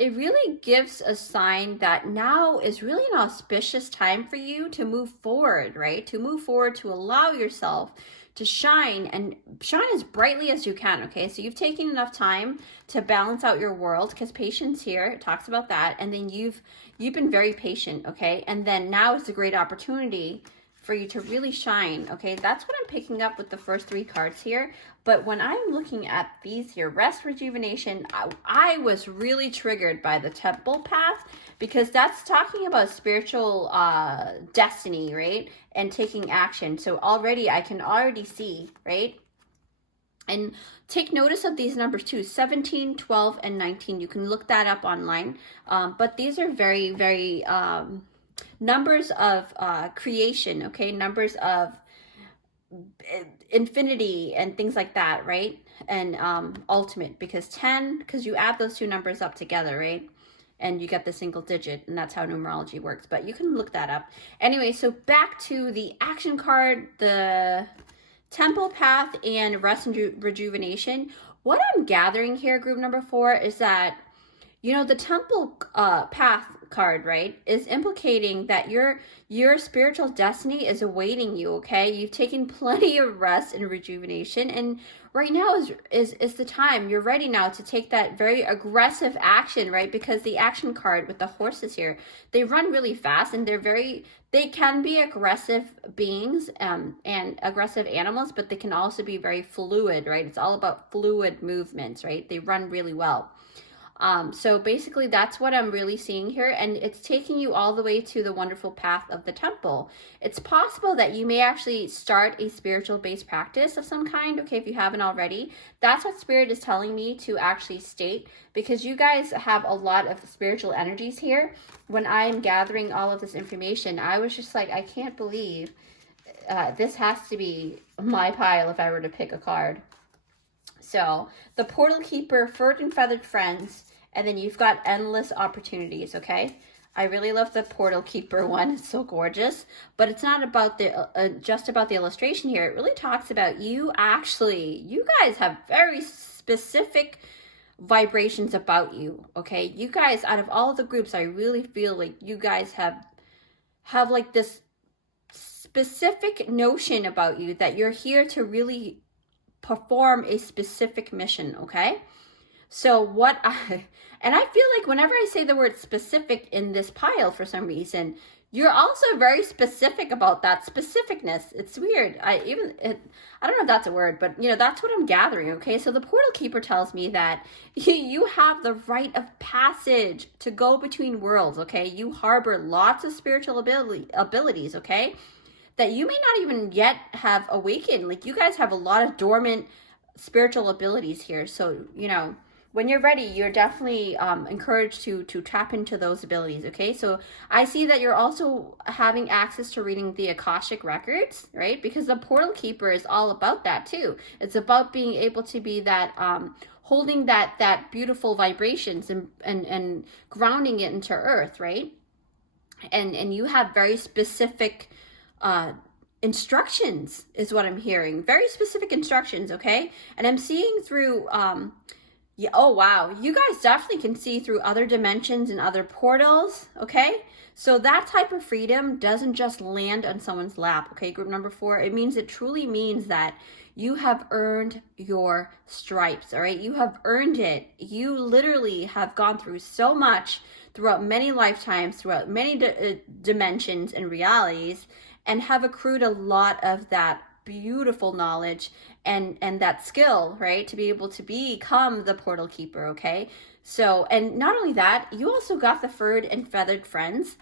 really gives a sign that now is really an auspicious time for you to move forward, right? To move forward, to allow yourself to shine and shine as brightly as you can, okay? So you've taken enough time to balance out your world, because patience here, it talks about that, and then you've been very patient, okay? And then now is a great opportunity for you to really shine, okay? That's what I'm picking up with the first 3 cards here. But when I'm looking at these here, rest, rejuvenation, I was really triggered by the temple path, because that's talking about spiritual destiny, right? And taking action. So already I can already see, right? And take notice of these numbers too, 17, 12, and 19. You can look that up online. But these are very, very numbers of creation, okay? Numbers of infinity and things like that, right? And ultimate, because 10, because you add those 2 numbers up together, right? And you get the single digit, and that's how numerology works. But you can look that up. Anyway, so back to the action card, the temple path, and rest and rejuvenation. What I'm gathering here, group number 4, is that You know, the temple path card, right, is implicating that your spiritual destiny is awaiting you, okay? You've taken plenty of rest and rejuvenation, and right now is the time. You're ready now to take that very aggressive action, right? Because the action card with the horses here, they run really fast, and they can be aggressive beings and aggressive animals, but they can also be very fluid, right? It's all about fluid movements, right? They run really well. So basically that's what I'm really seeing here, and it's taking you all the way to the wonderful path of the temple. It's possible that you may actually start a spiritual based practice of some kind, okay, if you haven't already. That's what Spirit is telling me to actually state, because you guys have a lot of spiritual energies here. When I'm gathering all of this information, I was just like, I can't believe this has to be my pile if I were to pick a card. So the Portal Keeper, Furred and Feathered Friends, and then you've got Endless Opportunities, okay? I really love the Portal Keeper one. It's so gorgeous. But it's not about the just about the illustration here. It really talks about you guys have very specific vibrations about you, okay? You guys, out of all the groups, I really feel like you guys have like this specific notion about you that you're here to really perform a specific mission, okay? So and I feel like whenever I say the word specific in this pile for some reason, you're also very specific about that specificness. It's weird. I don't know if that's a word, but you know, that's what I'm gathering, okay? So the Portal Keeper tells me that you have the rite of passage to go between worlds, okay? You harbor lots of spiritual abilities, okay? That you may not even yet have awakened. Like, you guys have a lot of dormant spiritual abilities here. So, you know, when you're ready, you're definitely encouraged to tap into those abilities, okay? So I see that you're also having access to reading the Akashic records, right? Because the Portal Keeper is all about that too. It's about being able to be that, holding that beautiful vibrations and grounding it into earth, right? And you have very specific instructions is what I'm hearing. Very specific instructions, okay? And I'm seeing through, yeah, oh wow, you guys definitely can see through other dimensions and other portals, okay? So that type of freedom doesn't just land on someone's lap, okay? Group number 4, it truly means that you have earned your stripes, all right? You have earned it. You literally have gone through so much throughout many lifetimes, throughout many dimensions and realities, and have accrued a lot of that beautiful knowledge and that skill, right, to be able to become the Portal Keeper, okay? So, and not only that, you also got the Furred and Feathered Friends.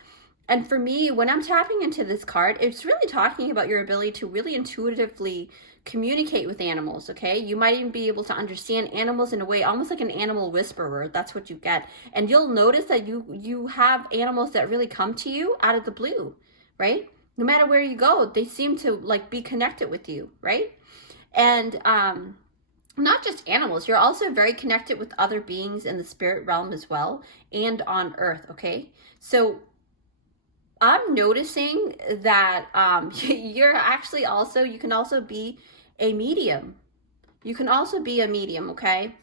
And for me, when I'm tapping into this card, it's really talking about your ability to really intuitively communicate with animals, okay? You might even be able to understand animals in a way almost like an animal whisperer. That's what you get. And you'll notice that you have animals that really come to you out of the blue, right? No matter where you go, they seem to like be connected with you, right? And not just animals, you're also very connected with other beings in the spirit realm as well, and on earth, okay? So I'm noticing that you're actually also, you can also be a medium. You can also be a medium, okay?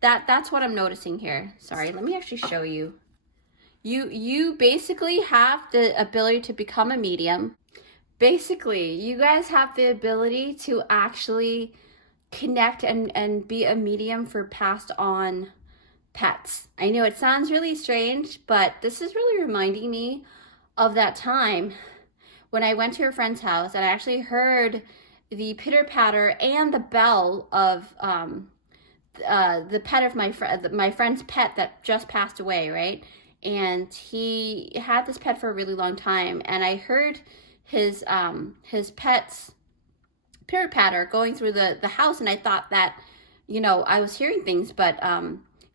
That's what I'm noticing here. Sorry, let me actually show you. You basically have the ability to become a medium. Basically, you guys have the ability to actually connect and be a medium for passed on pets. I know it sounds really strange, but this is really reminding me of that time when I went to a friend's house and I actually heard the pitter patter and the bell of the pet of my friend's pet that just passed away, right? And he had this pet for a really long time, and I heard his pet's pitter patter going through the house, and I thought that, you know, I was hearing things, but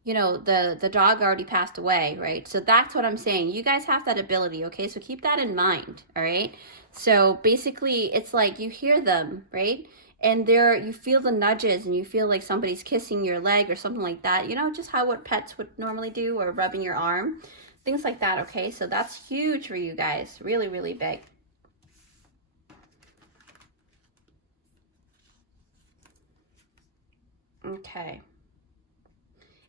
you know, the dog already passed away, right? So that's what I'm saying. You guys have that ability, okay? So keep that in mind, all right? So basically, it's like you hear them, right? And you feel the nudges, and you feel like somebody's kissing your leg or something like that. You know, just what pets would normally do, or rubbing your arm, things like that, okay? So that's huge for you guys, really, really big. Okay.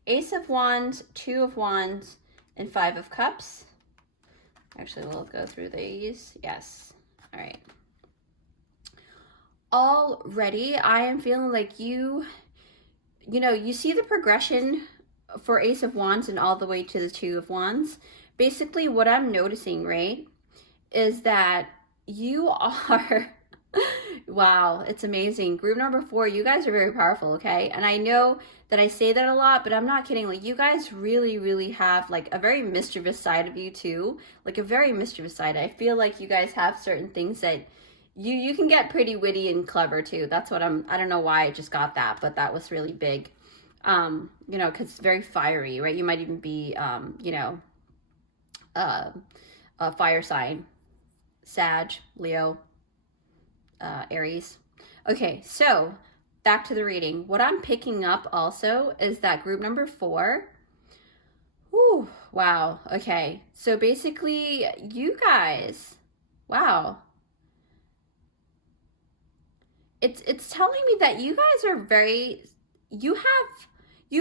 Ace of Wands, Two of Wands, and Five of Cups. Actually, we'll go through these. Yes. All right. Already, I am feeling like you see the progression for Ace of Wands and all the way to the Two of Wands. Basically, what I'm noticing, right, is that you are, wow, it's amazing. Group number 4, you guys are very powerful, okay? And I know that I say that a lot, but I'm not kidding. Like, you guys really, really have, like, a very mischievous side of you, too. Like, a very mischievous side. I feel like you guys have certain things that you can get pretty witty and clever, too. That's what I don't know why I just got that, but that was really big. You know, because it's very fiery, right? You might even be, you know, a fire sign. Sag, Leo, Aries. Okay, so back to the reading. What I'm picking up also is that group number 4. Whew, wow. Okay, so basically you guys, wow. It's telling me that you guys are very, you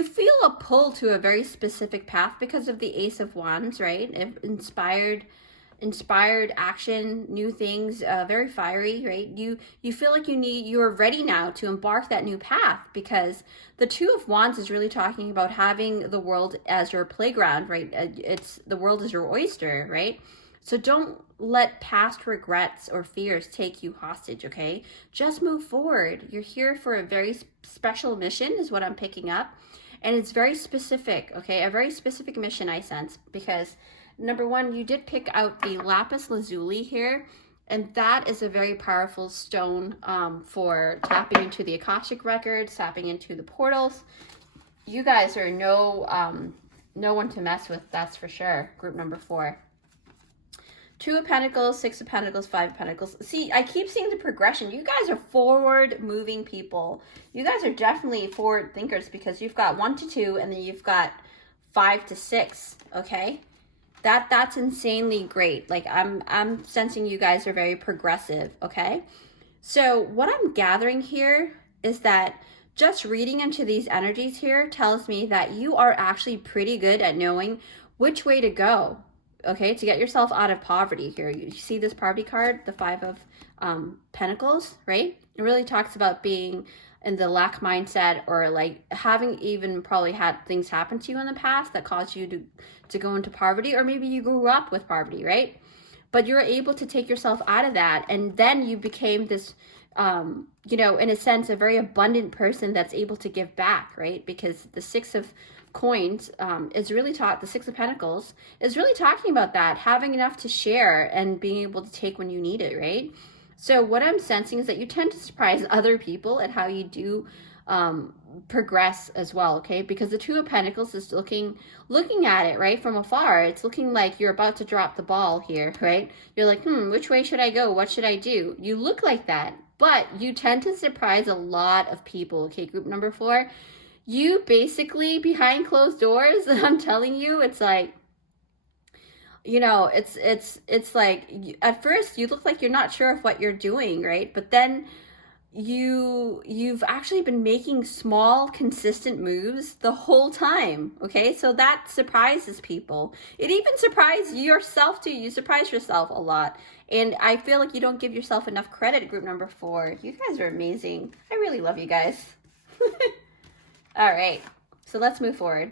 feel a pull to a very specific path because of the Ace of Wands, right? Inspired action, new things, very fiery, right? You feel like you're ready now to embark that new path, because the Two of Wands is really talking about having the world as your playground, right? It's the world is your oyster, right? So don't let past regrets or fears take you hostage, okay? Just move forward. You're here for a very special mission is what I'm picking up. And it's very specific, okay? A very specific mission, I sense, because number 1, you did pick out the lapis lazuli here, and that is a very powerful stone for tapping into the Akashic records, tapping into the portals. You guys are no one to mess with, that's for sure. Group number 4. 2 of Pentacles, 6 of Pentacles, 5 of Pentacles. See, I keep seeing the progression. You guys are forward-moving people. You guys are definitely forward thinkers, because you've got 1 to 2, and then you've got 5 to 6, okay? That's insanely great. Like, I'm sensing you guys are very progressive, okay? So what I'm gathering here is that just reading into these energies here tells me that you are actually pretty good at knowing which way to go, okay, to get yourself out of poverty here. You see this poverty card, the 5 of Pentacles, right? It really talks about being in the lack mindset, or like having even probably had things happen to you in the past that caused you to go into poverty, or maybe you grew up with poverty, right? But you're able to take yourself out of that, and then you became this, you know, in a sense, a very abundant person that's able to give back, right? Because the 6 of coins is really the 6 of Pentacles is really talking about that, having enough to share and being able to take when you need it, right? So what I'm sensing is that you tend to surprise other people at how you do progress as well, okay? Because the 2 of Pentacles is looking at it, right, from afar. It's looking like you're about to drop the ball here, right? You're like, which way should I go? What should I do? You look like that, but you tend to surprise a lot of people, okay? Group number 4. You basically, behind closed doors, I'm telling you, it's like, you know, it's like, at first you look like you're not sure of what you're doing, right? But then you've actually been making small, consistent moves the whole time, okay? So that surprises people. It even surprises yourself too. You surprise yourself a lot. And I feel like you don't give yourself enough credit, group number 4. You guys are amazing. I really love you guys. All right, so let's move forward.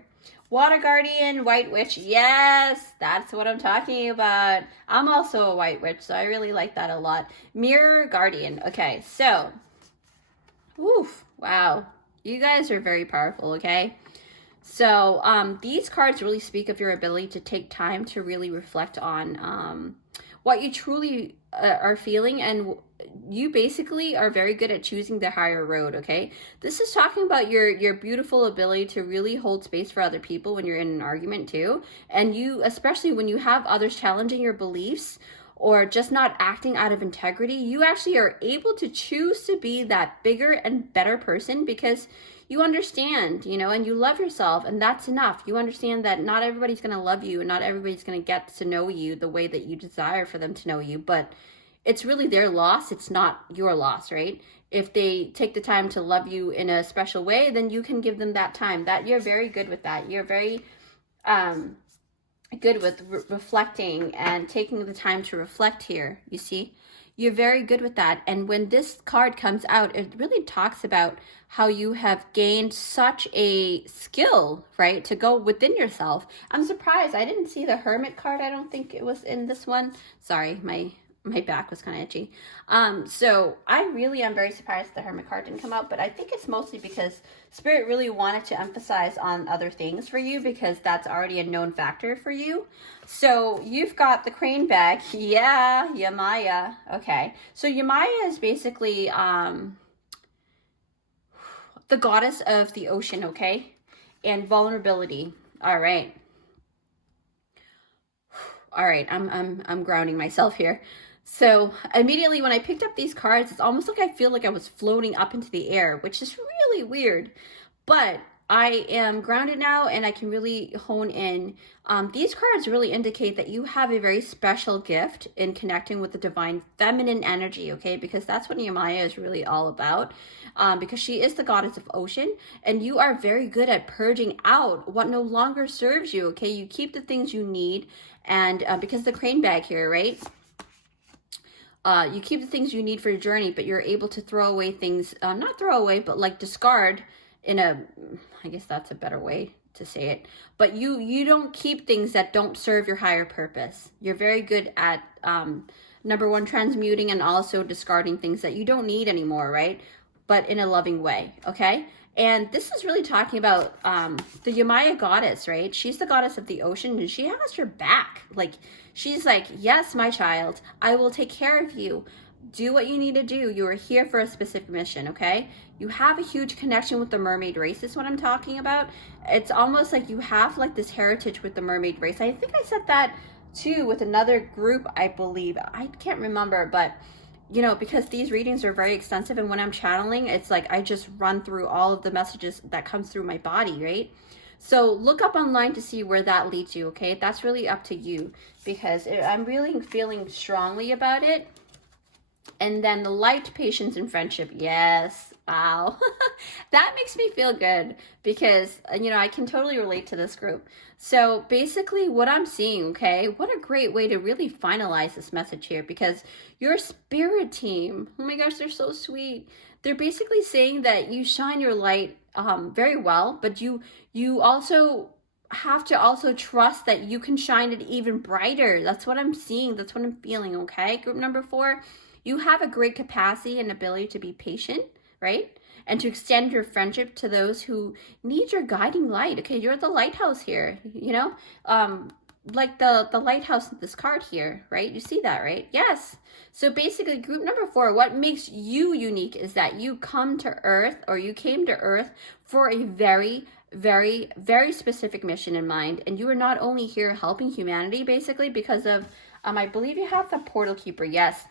Water Guardian, White Witch. Yes, that's what I'm talking about. I'm also a White Witch, so I really like that a lot. Mirror Guardian. Okay, so, oof, wow. You guys are very powerful, okay? So these cards really speak of your ability to take time to really reflect on what you truly are feeling, and you basically are very good at choosing the higher road, okay? This is talking about your beautiful ability to really hold space for other people when you're in an argument too. And you, especially when you have others challenging your beliefs or just not acting out of integrity, you actually are able to choose to be that bigger and better person because you understand, you know, and you love yourself, and that's enough. You understand that not everybody's going to love you, and not everybody's going to get to know you the way that you desire for them to know you, but it's really their loss. It's not your loss, right? if they take the time to love you in a special way, then you can give them that time. That you're very good with that. You're very good with reflecting and taking the time to reflect here, you see. You're very good with that. And when this card comes out, it really talks about how you have gained such a skill, right, to go within yourself. I'm surprised. I didn't see the Hermit card. I don't think it was in this one. Sorry, my back was kind of itchy. So I really am very surprised the Hermit card didn't come out, but I think it's mostly because Spirit really wanted to emphasize on other things for you, because that's already a known factor for you. So you've got the crane bag. Yeah, Yamaya. Okay. So Yamaya is basically the goddess of the ocean, okay? And vulnerability. All right. All right, I'm grounding myself here. So immediately when I picked up these cards, it's almost like I feel like I was floating up into the air, which is really weird. But I am grounded now and I can really hone in. These cards really indicate that you have a very special gift in connecting with the divine feminine energy, okay? Because that's what Nehemiah is really all about. Because she is the goddess of ocean, and you are very good at purging out what no longer serves you, okay? You keep the things you need, and because the crane bag here, right? You keep the things you need for your journey, but you're able to throw away things, not throw away, but like discard in a, I guess that's a better way to say it. But you don't keep things that don't serve your higher purpose. You're very good at, number one, transmuting and also discarding things that you don't need anymore, right? But in a loving way, okay? And this is really talking about the Yamaya goddess, right? She's the goddess of the ocean, and she has your back. Like, she's like, yes, my child, I will take care of you. Do what you need to do. You are here for a specific mission, okay? You have a huge connection with the mermaid race, is what I'm talking about. It's almost like you have like this heritage with the mermaid race. I think I said that too with another group, I believe. I can't remember, but you know, because these readings are very extensive, and when I'm channeling, it's like I just run through all of the messages that comes through my body, right? So look up online to see where that leads you, okay? That's really up to you, because I'm really feeling strongly about it. And then the light, patience, and friendship. Yes. Wow. That makes me feel good, because, you know, I can totally relate to this group. So basically what I'm seeing, okay, what a great way to really finalize this message here, because your spirit team, oh my gosh, they're so sweet. They're basically saying that you shine your light very well, but you also have to also trust that you can shine it even brighter. That's what I'm seeing. That's what I'm feeling, okay? Group number 4, you have a great capacity and ability to be patient, right? And to extend your friendship to those who need your guiding light. Okay, you're the lighthouse here, you know? Like the lighthouse in this card here, right? You see that, right? Yes. So basically, group number 4, what makes you unique is that you come to Earth, or you came to Earth for a very, very, very specific mission in mind. And you are not only here helping humanity, basically, because of, I believe you have the Portal Keeper, yes.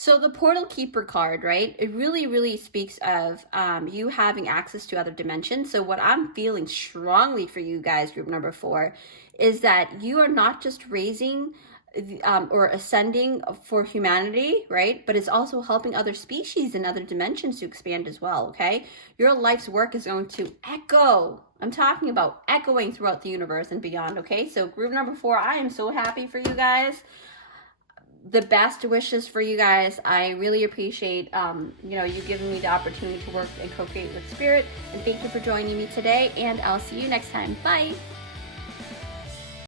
So the Portal Keeper card, right, it really, really speaks of you having access to other dimensions. So what I'm feeling strongly for you guys, group number 4, is that you are not just raising or ascending for humanity, right, but it's also helping other species and other dimensions to expand as well, okay? Your life's work is going to echo. I'm talking about echoing throughout the universe and beyond, okay? So group number 4, I am so happy for you guys. The best wishes for you guys. I really appreciate you know, you giving me the opportunity to work and co-create with Spirit, and thank you for joining me today, and I'll see you next time. Bye.